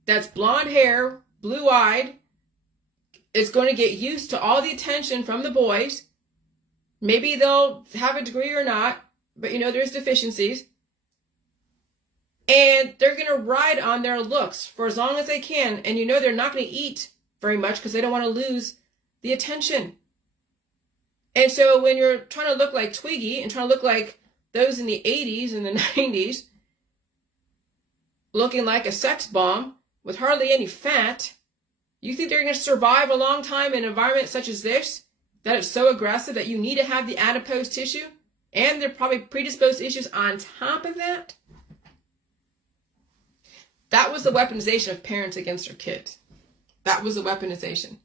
that's blonde hair, blue-eyed, is going to get used to all the attention from the boys. Maybe they'll have a degree or not, but there's deficiencies. And they're going to ride on their looks for as long as they can. And they're not going to eat very much because they don't want to lose the attention. And so when you're trying to look like Twiggy and trying to look like those in the 80s and the 90s, looking like a sex bomb with hardly any fat, you think they're going to survive a long time in an environment such as this, that it's so aggressive that you need to have the adipose tissue? And they're probably predisposed issues on top of that? That was the weaponization of parents against their kids. That was the weaponization.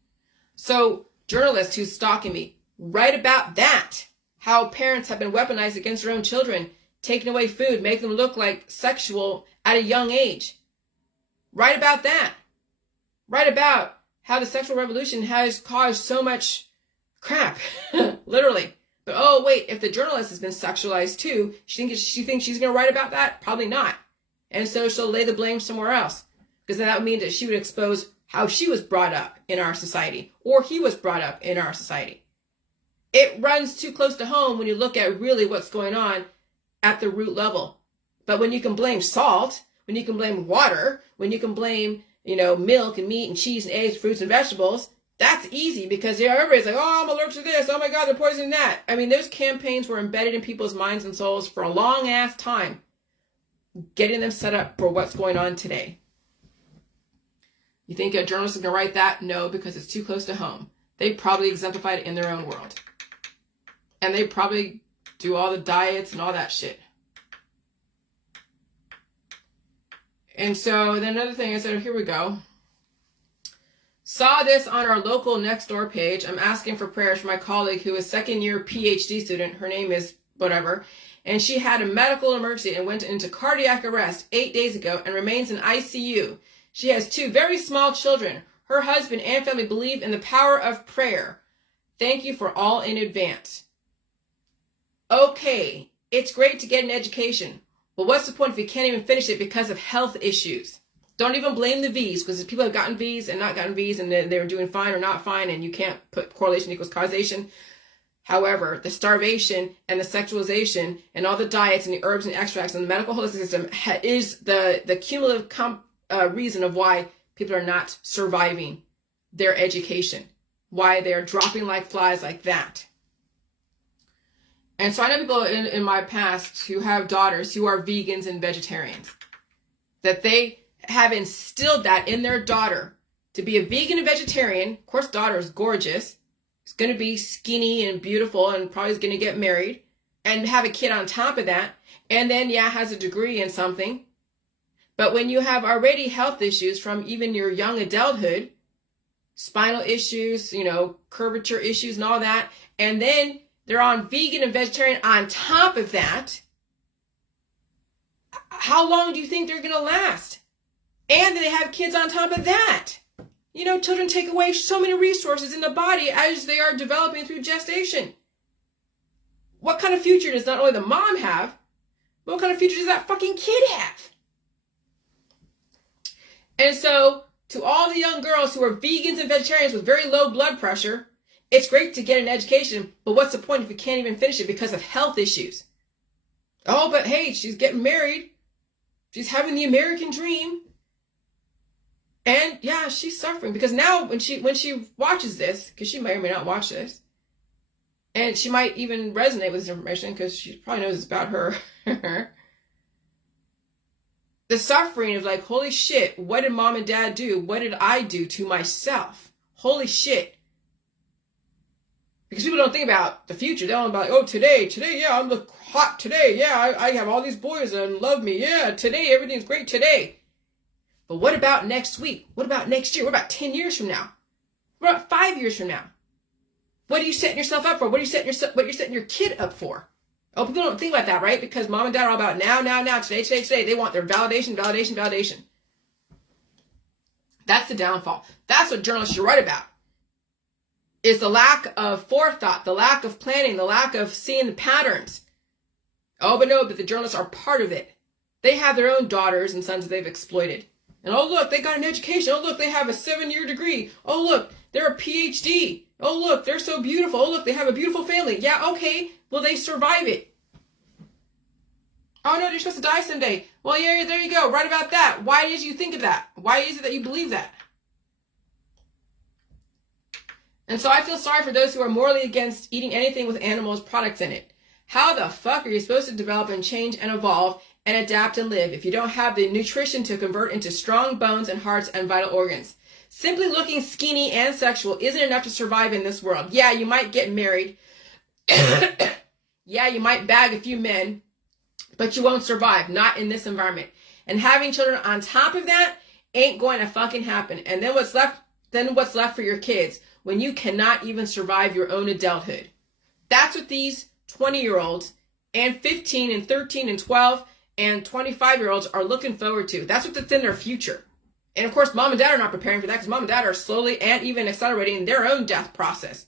So journalists who's stalking me, write about that. How parents have been weaponized against their own children, taking away food, making them look like sexual at a young age. Write about that. Write about how the sexual revolution has caused so much crap, literally. But oh wait, if the journalist has been sexualized too, she thinks she's going to write about that? Probably not. And so she'll lay the blame somewhere else, because then that would mean that she would expose how she was brought up in our society, or he was brought up in our society. It runs too close to home when you look at really what's going on at the root level. But when you can blame salt, when you can blame water, when you can blame, milk and meat and cheese and eggs, fruits and vegetables, that's easy, because everybody's like, oh, I'm allergic to this. Oh my God, they're poisoning that. I mean, those campaigns were embedded in people's minds and souls for a long ass time, getting them set up for what's going on today. You think a journalist is going to write that? No, because it's too close to home. They probably exemplify it in their own world. And they probably do all the diets and all that shit. And so then another thing, I said, here we go. Saw this on our local Nextdoor page. I'm asking for prayers for my colleague who is second year PhD student. Her name is whatever. And she had a medical emergency and went into cardiac arrest 8 days ago and remains in ICU. She has 2 very small children. Her husband and family believe in the power of prayer. Thank you for all in advance. Okay, it's great to get an education, but what's the point if you can't even finish it because of health issues? Don't even blame the V's, because people have gotten V's and not gotten V's, and they're doing fine or not fine, and you can't put correlation equals causation. However, the starvation and the sexualization and all the diets and the herbs and extracts and the medical holistic system is the cumulative reason of why people are not surviving their education, why they're dropping like flies like that. And so I know people in my past who have daughters who are vegans and vegetarians, that they have instilled that in their daughter to be a vegan and vegetarian. Of course, daughter is gorgeous. It's going to be skinny and beautiful and probably is going to get married and have a kid on top of that. And then, has a degree in something. But when you have already health issues from even your young adulthood, spinal issues, curvature issues and all that, and then they're on vegan and vegetarian on top of that, how long do you think they're going to last? And they have kids on top of that. Children take away so many resources in the body as they are developing through gestation. What kind of future does not only the mom have, but what kind of future does that fucking kid have? And so, to all the young girls who are vegans and vegetarians with very low blood pressure, it's great to get an education, but what's the point if you can't even finish it because of health issues? Oh, but hey, she's getting married. She's having the American dream. And she's suffering, because now when she watches this, because she may or may not watch this, and she might even resonate with this information because she probably knows it's about her. The suffering of like, holy shit, what did mom and dad do? What did I do to myself? Holy shit. Because people don't think about the future. They don't about, today, I'm look hot today. I have all these boys that love me. Yeah, today, everything's great today. But what about next week? What about next year? What about 10 years from now? What about 5 years from now? What are you setting yourself up for? What you're setting your kid up for? Oh, people don't think about that, right? Because mom and dad are all about now, today. They want their validation. That's the downfall. That's what journalists should write about. Is the lack of forethought, the lack of planning, the lack of seeing the patterns. Oh, but the journalists are part of it. They have their own daughters and sons that they've exploited. And oh, look, they got an education. Oh, look, they have a 7-year degree. Oh, look, they're a PhD. Oh, look, they're so beautiful. Oh, look, they have a beautiful family. Yeah, okay. Will they survive it? Oh, no, they're supposed to die someday. Well, yeah, there you go. Right about that. Why did you think of that? Why is it that you believe that? And so I feel sorry for those who are morally against eating anything with animals products in it. How the fuck are you supposed to develop and change and evolve and adapt and live if you don't have the nutrition to convert into strong bones and hearts and vital organs? Simply looking skinny and sexual isn't enough to survive in this world. Yeah, you might get married. Yeah, you might bag a few men, but you won't survive. Not in this environment. And having children on top of that ain't going to fucking happen. And then what's left for your kids when you cannot even survive your own adulthood? That's what these 20-year-olds and 15 and 13 and 12 and 25-year-olds are looking forward to. That's what's in their future. And of course, mom and dad are not preparing for that because mom and dad are slowly and even accelerating their own death process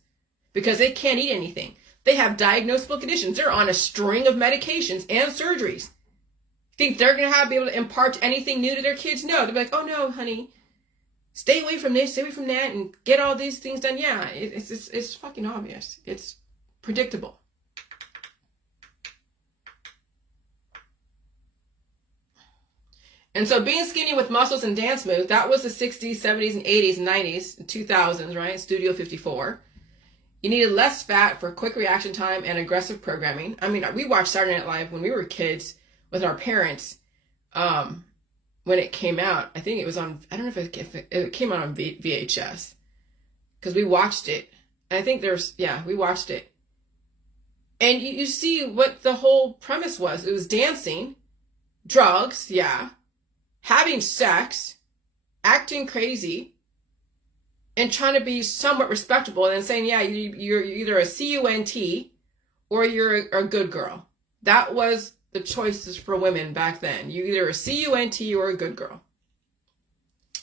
because they can't eat anything. They have diagnosable conditions. They're on a string of medications and surgeries. Think they're going to be able to impart anything new to their kids? No. They'll be like, oh no, honey, stay away from this, stay away from that, and get all these things done. Yeah, it's fucking obvious. It's predictable. And so being skinny with muscles and dance moves, that was the 60s, 70s, and 80s, and 90s, and 2000s, right? Studio 54. You needed less fat for quick reaction time and aggressive programming. I mean, we watched Saturday Night Live when we were kids with our parents when it came out. I think it was on, I don't know if it came out on VHS because we watched it. And I think we watched it. And you see what the whole premise was. It was dancing, drugs, having sex, acting crazy, and trying to be somewhat respectable, and then saying, you're either a cunt or you're a good girl. That was the choices for women back then. You either a cunt or a good girl.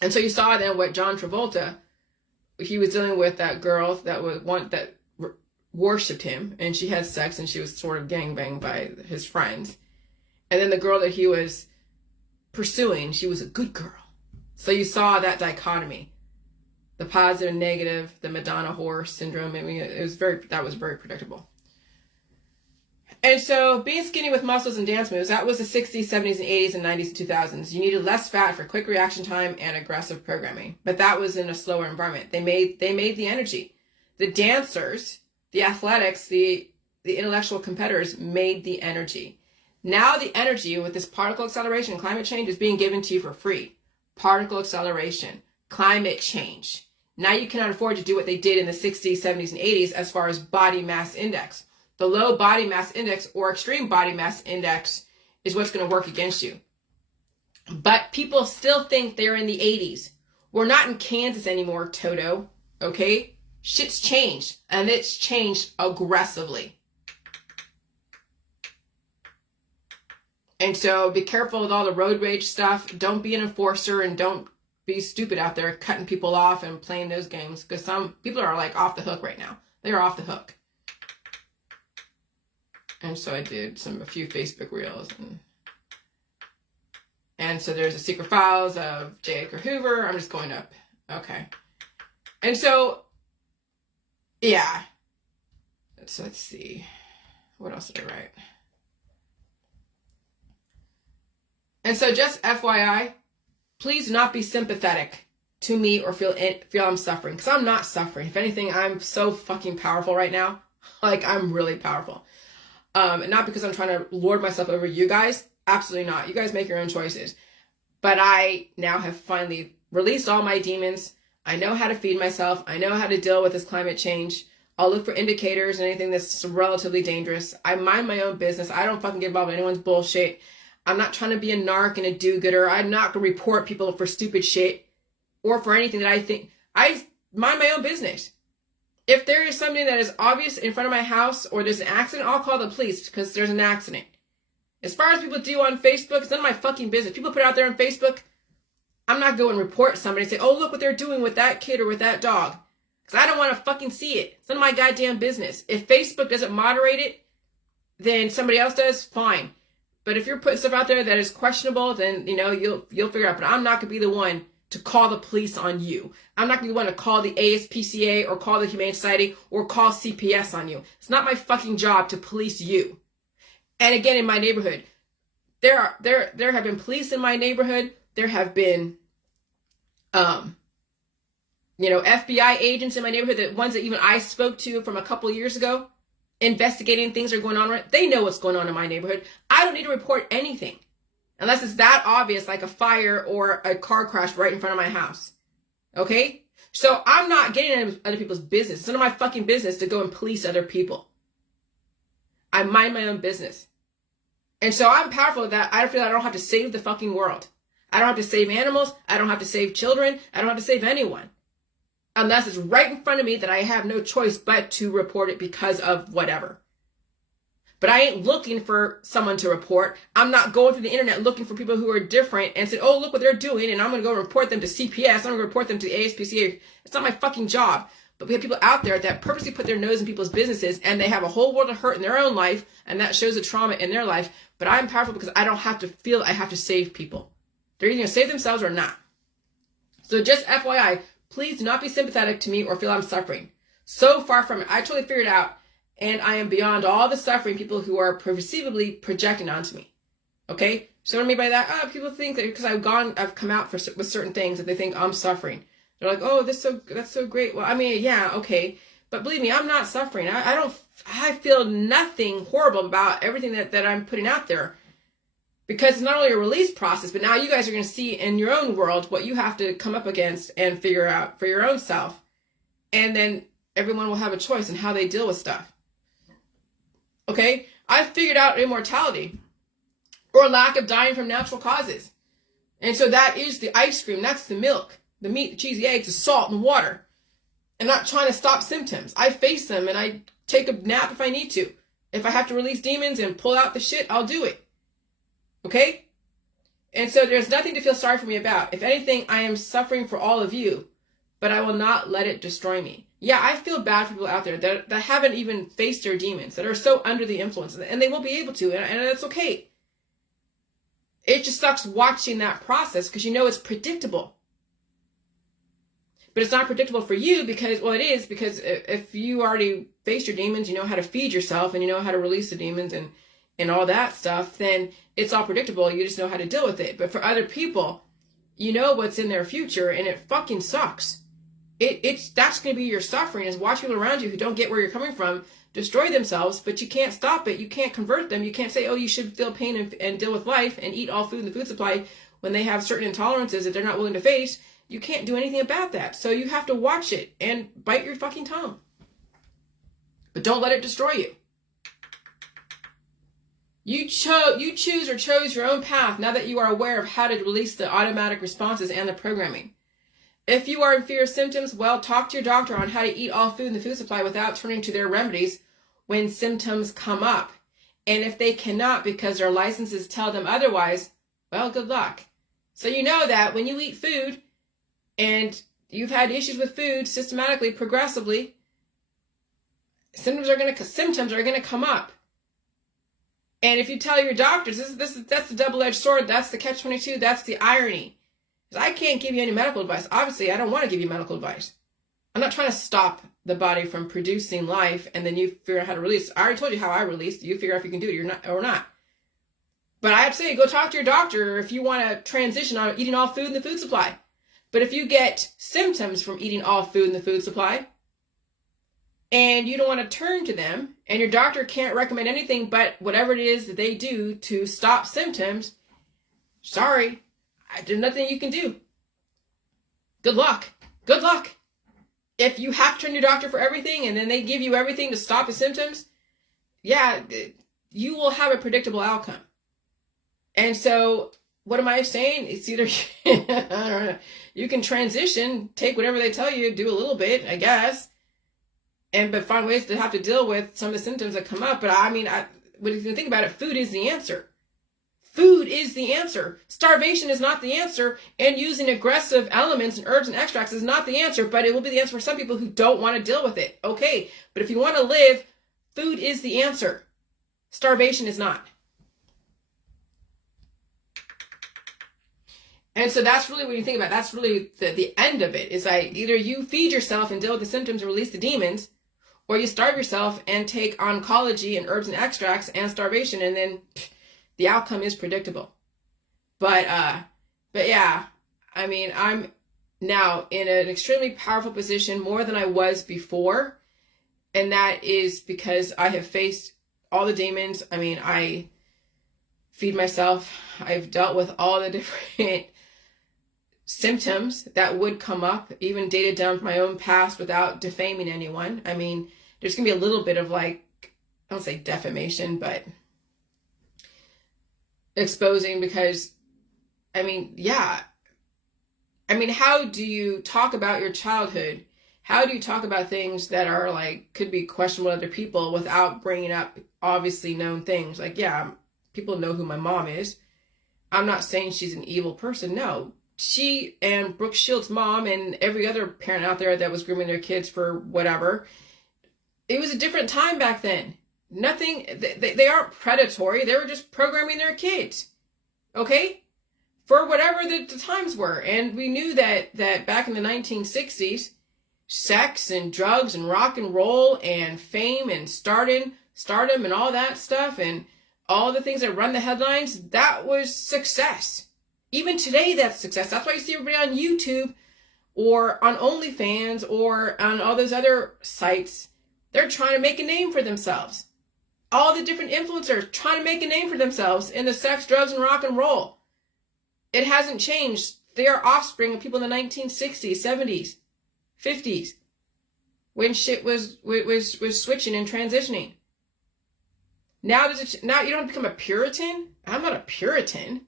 And so you saw then what John Travolta, he was dealing with that girl that worshipped him, and she had sex, and she was sort of gangbanged by his friends. And then the girl that he was pursuing, she was a good girl. So you saw that dichotomy, the positive and negative, the Madonna whore syndrome. I mean, that was very predictable. And so being skinny with muscles and dance moves, that was the 60s, 70s, and 80s, and 90s, and 2000s. You needed less fat for quick reaction time and aggressive programming. But that was in a slower environment. They made the energy. The dancers, the athletics, the intellectual competitors made the energy. Now the energy with this particle acceleration and climate change is being given to you for free. Particle acceleration, climate change. Now you cannot afford to do what they did in the 60s, 70s, and 80s as far as body mass index. The low body mass index or extreme body mass index is what's going to work against you. But people still think they're in the 80s. We're not in Kansas anymore, Toto. Okay? Shit's changed. And it's changed aggressively. And so be careful with all the road rage stuff. Don't be an enforcer and don't be stupid out there cutting people off and playing those games. Because some people are like off the hook right now. They are off the hook. And so I did a few Facebook reels. And so there's the secret files of J. Edgar Hoover. I'm just going up. Okay. And so, yeah. So let's see. What else did I write? And so just FYI, please do not be sympathetic to me or feel I'm suffering. Because I'm not suffering. If anything, I'm so fucking powerful right now. Like, I'm really powerful. And not because I'm trying to lord myself over you guys. Absolutely not. You guys make your own choices. But I now have finally released all my demons. I know how to feed myself. I know how to deal with this climate change. I'll look for indicators and anything that's relatively dangerous. I mind my own business. I don't fucking get involved with anyone's bullshit. I'm not trying to be a narc and a do-gooder. I'm not going to report people for stupid shit or for anything that I think. I mind my own business. If there is something that is obvious in front of my house or there's an accident, I'll call the police because there's an accident. As far as people do on Facebook, it's none of my fucking business. People put it out there on Facebook, I'm not going to report somebody and say, oh, look what they're doing with that kid or with that dog. Because I don't want to fucking see it. It's none of my goddamn business. If Facebook doesn't moderate it, then somebody else does, fine. But if you're putting stuff out there that is questionable, then, you'll figure it out. But I'm not going to be the one to call the police on you. I'm not going to be the one to call the ASPCA or call the Humane Society or call CPS on you. It's not my fucking job to police you. And again, in my neighborhood, there have been police in my neighborhood. There have been, FBI agents in my neighborhood, the ones that even I spoke to from a couple of years ago, investigating things that are going on. Right? They know what's going on in my neighborhood. I don't need to report anything unless it's that obvious, like a fire or a car crash right in front of my house. Okay? So I'm not getting into other people's business. It's none of my fucking business to go and police other people. I mind my own business. And so I'm powerful with that. I feel I don't have to save the fucking world. I don't have to save animals. I don't have to save children. I don't have to save anyone. Unless it's right in front of me that I have no choice but to report it because of whatever. But I ain't looking for someone to report. I'm not going through the internet looking for people who are different and say, oh, look what they're doing, and I'm going to go report them to CPS. I'm going to report them to the ASPCA. It's not my fucking job. But we have people out there that purposely put their nose in people's businesses, and they have a whole world of hurt in their own life, and that shows the trauma in their life. But I'm powerful because I don't have to feel I have to save people. They're either going to save themselves or not. So just FYI, please do not be sympathetic to me or feel I'm suffering. So far from it. I totally figured out, and I am beyond all the suffering people who are perceivably projecting onto me. Okay? So what I mean by that, people think that because I've come out with certain things that they think I'm suffering. They're like, oh, that's so great. Well, I mean, yeah, okay. But believe me, I'm not suffering. I feel nothing horrible about everything that I'm putting out there. Because it's not only a release process, but now you guys are going to see in your own world what you have to come up against and figure out for your own self. And then everyone will have a choice in how they deal with stuff. Okay? I've figured out immortality or lack of dying from natural causes. And so that is the ice cream. That's the milk, the meat, the cheese, the eggs, the salt, and water. I'm not trying to stop symptoms. I face them and I take a nap if I need to. If I have to release demons and pull out the shit, I'll do it. Okay? And so there's nothing to feel sorry for me about. If anything, I am suffering for all of you, but I will not let it destroy me. Yeah, I feel bad for people out there that haven't even faced their demons, that are so under the influence, and they won't be able to, and that's okay. It just sucks watching that process because you know it's predictable. But it's not predictable for you because, well, it is because if you already faced your demons, you know how to feed yourself and you know how to release the demons and all that stuff, then it's all predictable. You just know how to deal with it. But for other people, you know what's in their future and it fucking sucks. That's going to be your suffering, is watch people around you who don't get where you're coming from destroy themselves, but you can't stop it. You can't convert them. You can't say, oh, you should feel pain and deal with life and eat all food in the food supply when they have certain intolerances that they're not willing to face. You can't do anything about that. So you have to watch it and bite your fucking tongue. But don't let it destroy you. You choose or chose your own path now that you are aware of how to release the automatic responses and the programming. If you are in fear of symptoms, well, talk to your doctor on how to eat all food in the food supply without turning to their remedies when symptoms come up. And if they cannot because their licenses tell them otherwise, well, good luck. So you know that when you eat food and you've had issues with food systematically, progressively, symptoms are going to come up. And if you tell your doctors, that's the double-edged sword, that's the catch-22, that's the irony. Because I can't give you any medical advice. Obviously, I don't want to give you medical advice. I'm not trying to stop the body from producing life and then you figure out how to release. I already told you how I released. You figure out if you can do it or not. But I have to say, go talk to your doctor if you want to transition on eating all food in the food supply. But if you get symptoms from eating all food in the food supply, and you don't want to turn to them, and your doctor can't recommend anything but whatever it is that they do to stop symptoms, sorry, there's nothing you can do. Good luck. Good luck. If you have to turn to your doctor for everything, and then they give you everything to stop the symptoms, yeah, you will have a predictable outcome. And so, what am I saying? It's either, I don't know, you can transition, take whatever they tell you, do a little bit, I guess, but find ways to have to deal with some of the symptoms that come up. But I mean, when you think about it, food is the answer. Food is the answer. Starvation is not the answer, and using aggressive elements and herbs and extracts is not the answer, but it will be the answer for some people who don't want to deal with it. Okay, but if you want to live, food is the answer. Starvation is not. And so that's really what you think about. That's really the end of it, is either you feed yourself and deal with the symptoms and release the demons, or you starve yourself and take oncology and herbs and extracts and starvation, and then the outcome is predictable. But yeah, I mean, I'm now in an extremely powerful position, more than I was before. And that is because I have faced all the demons. I mean, I feed myself. I've dealt with all the different symptoms that would come up, even dated down my own past without defaming anyone. I mean, there's going to be a little bit of I don't say defamation, but exposing, because, I mean, yeah. I mean, how do you talk about your childhood? how do you talk about things that are like, could be questionable to other people without bringing up obviously known things? Like, yeah, people know who my mom is. I'm not saying she's an evil person. No, she and Brooke Shields' mom and every other parent out there that was grooming their kids for whatever, it was a different time back then. Nothing, they aren't predatory. They were just programming their kids. Okay? For whatever the times were. And we knew that back in the 1960s, sex and drugs and rock and roll and fame and stardom and all that stuff and all the things that run the headlines, that was success. Even today, that's success. That's why you see everybody on YouTube or on OnlyFans or on all those other sites. They're trying to make a name for themselves. All the different influencers trying to make a name for themselves in the sex, drugs, and rock and roll. It hasn't changed. They are offspring of people in the 1960s, 70s, 50s, when shit was switching and transitioning. Now you don't become a Puritan. I'm not a Puritan,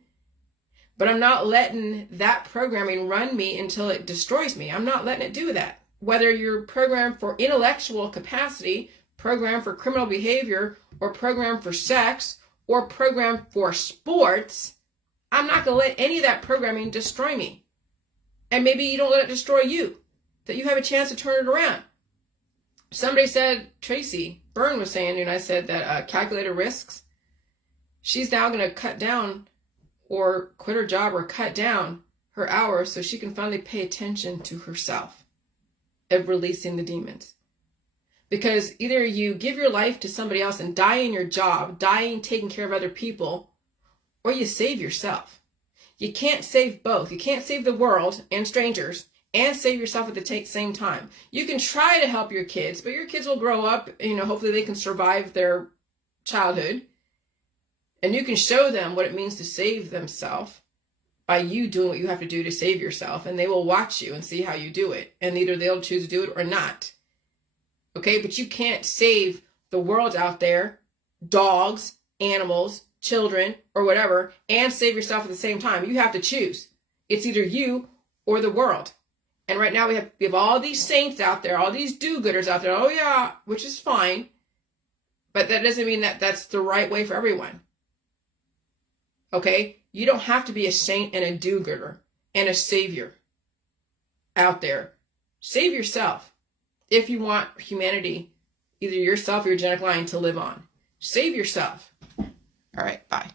but I'm not letting that programming run me until it destroys me. I'm not letting it do that. Whether you're programmed for intellectual capacity, programmed for criminal behavior, or programmed for sex, or programmed for sports, I'm not going to let any of that programming destroy me. And maybe you don't let it destroy you, that you have a chance to turn it around. Somebody said, Tracy Byrne was saying, and I said that calculated risks, she's now going to cut down or quit her job or cut down her hours so she can finally pay attention to herself of releasing the demons. Because either you give your life to somebody else and die in your job, dying taking care of other people, or you save yourself. You can't save both. You can't save the world and strangers and save yourself at the same time. You can try to help your kids, but your kids will grow up, hopefully they can survive their childhood. And you can show them what it means to save themselves by you doing what you have to do to save yourself. And they will watch you and see how you do it. And either they'll choose to do it or not. Okay, but you can't save the world out there, dogs, animals, children, or whatever, and save yourself at the same time. You have to choose. It's either you or the world. And right now we have all these saints out there, all these do-gooders out there. Oh yeah, which is fine. But that doesn't mean that that's the right way for everyone. Okay? You don't have to be a saint and a do-gooder and a savior out there. Save yourself. If you want humanity, either yourself or your genetic line to live on. Save yourself. All right, bye.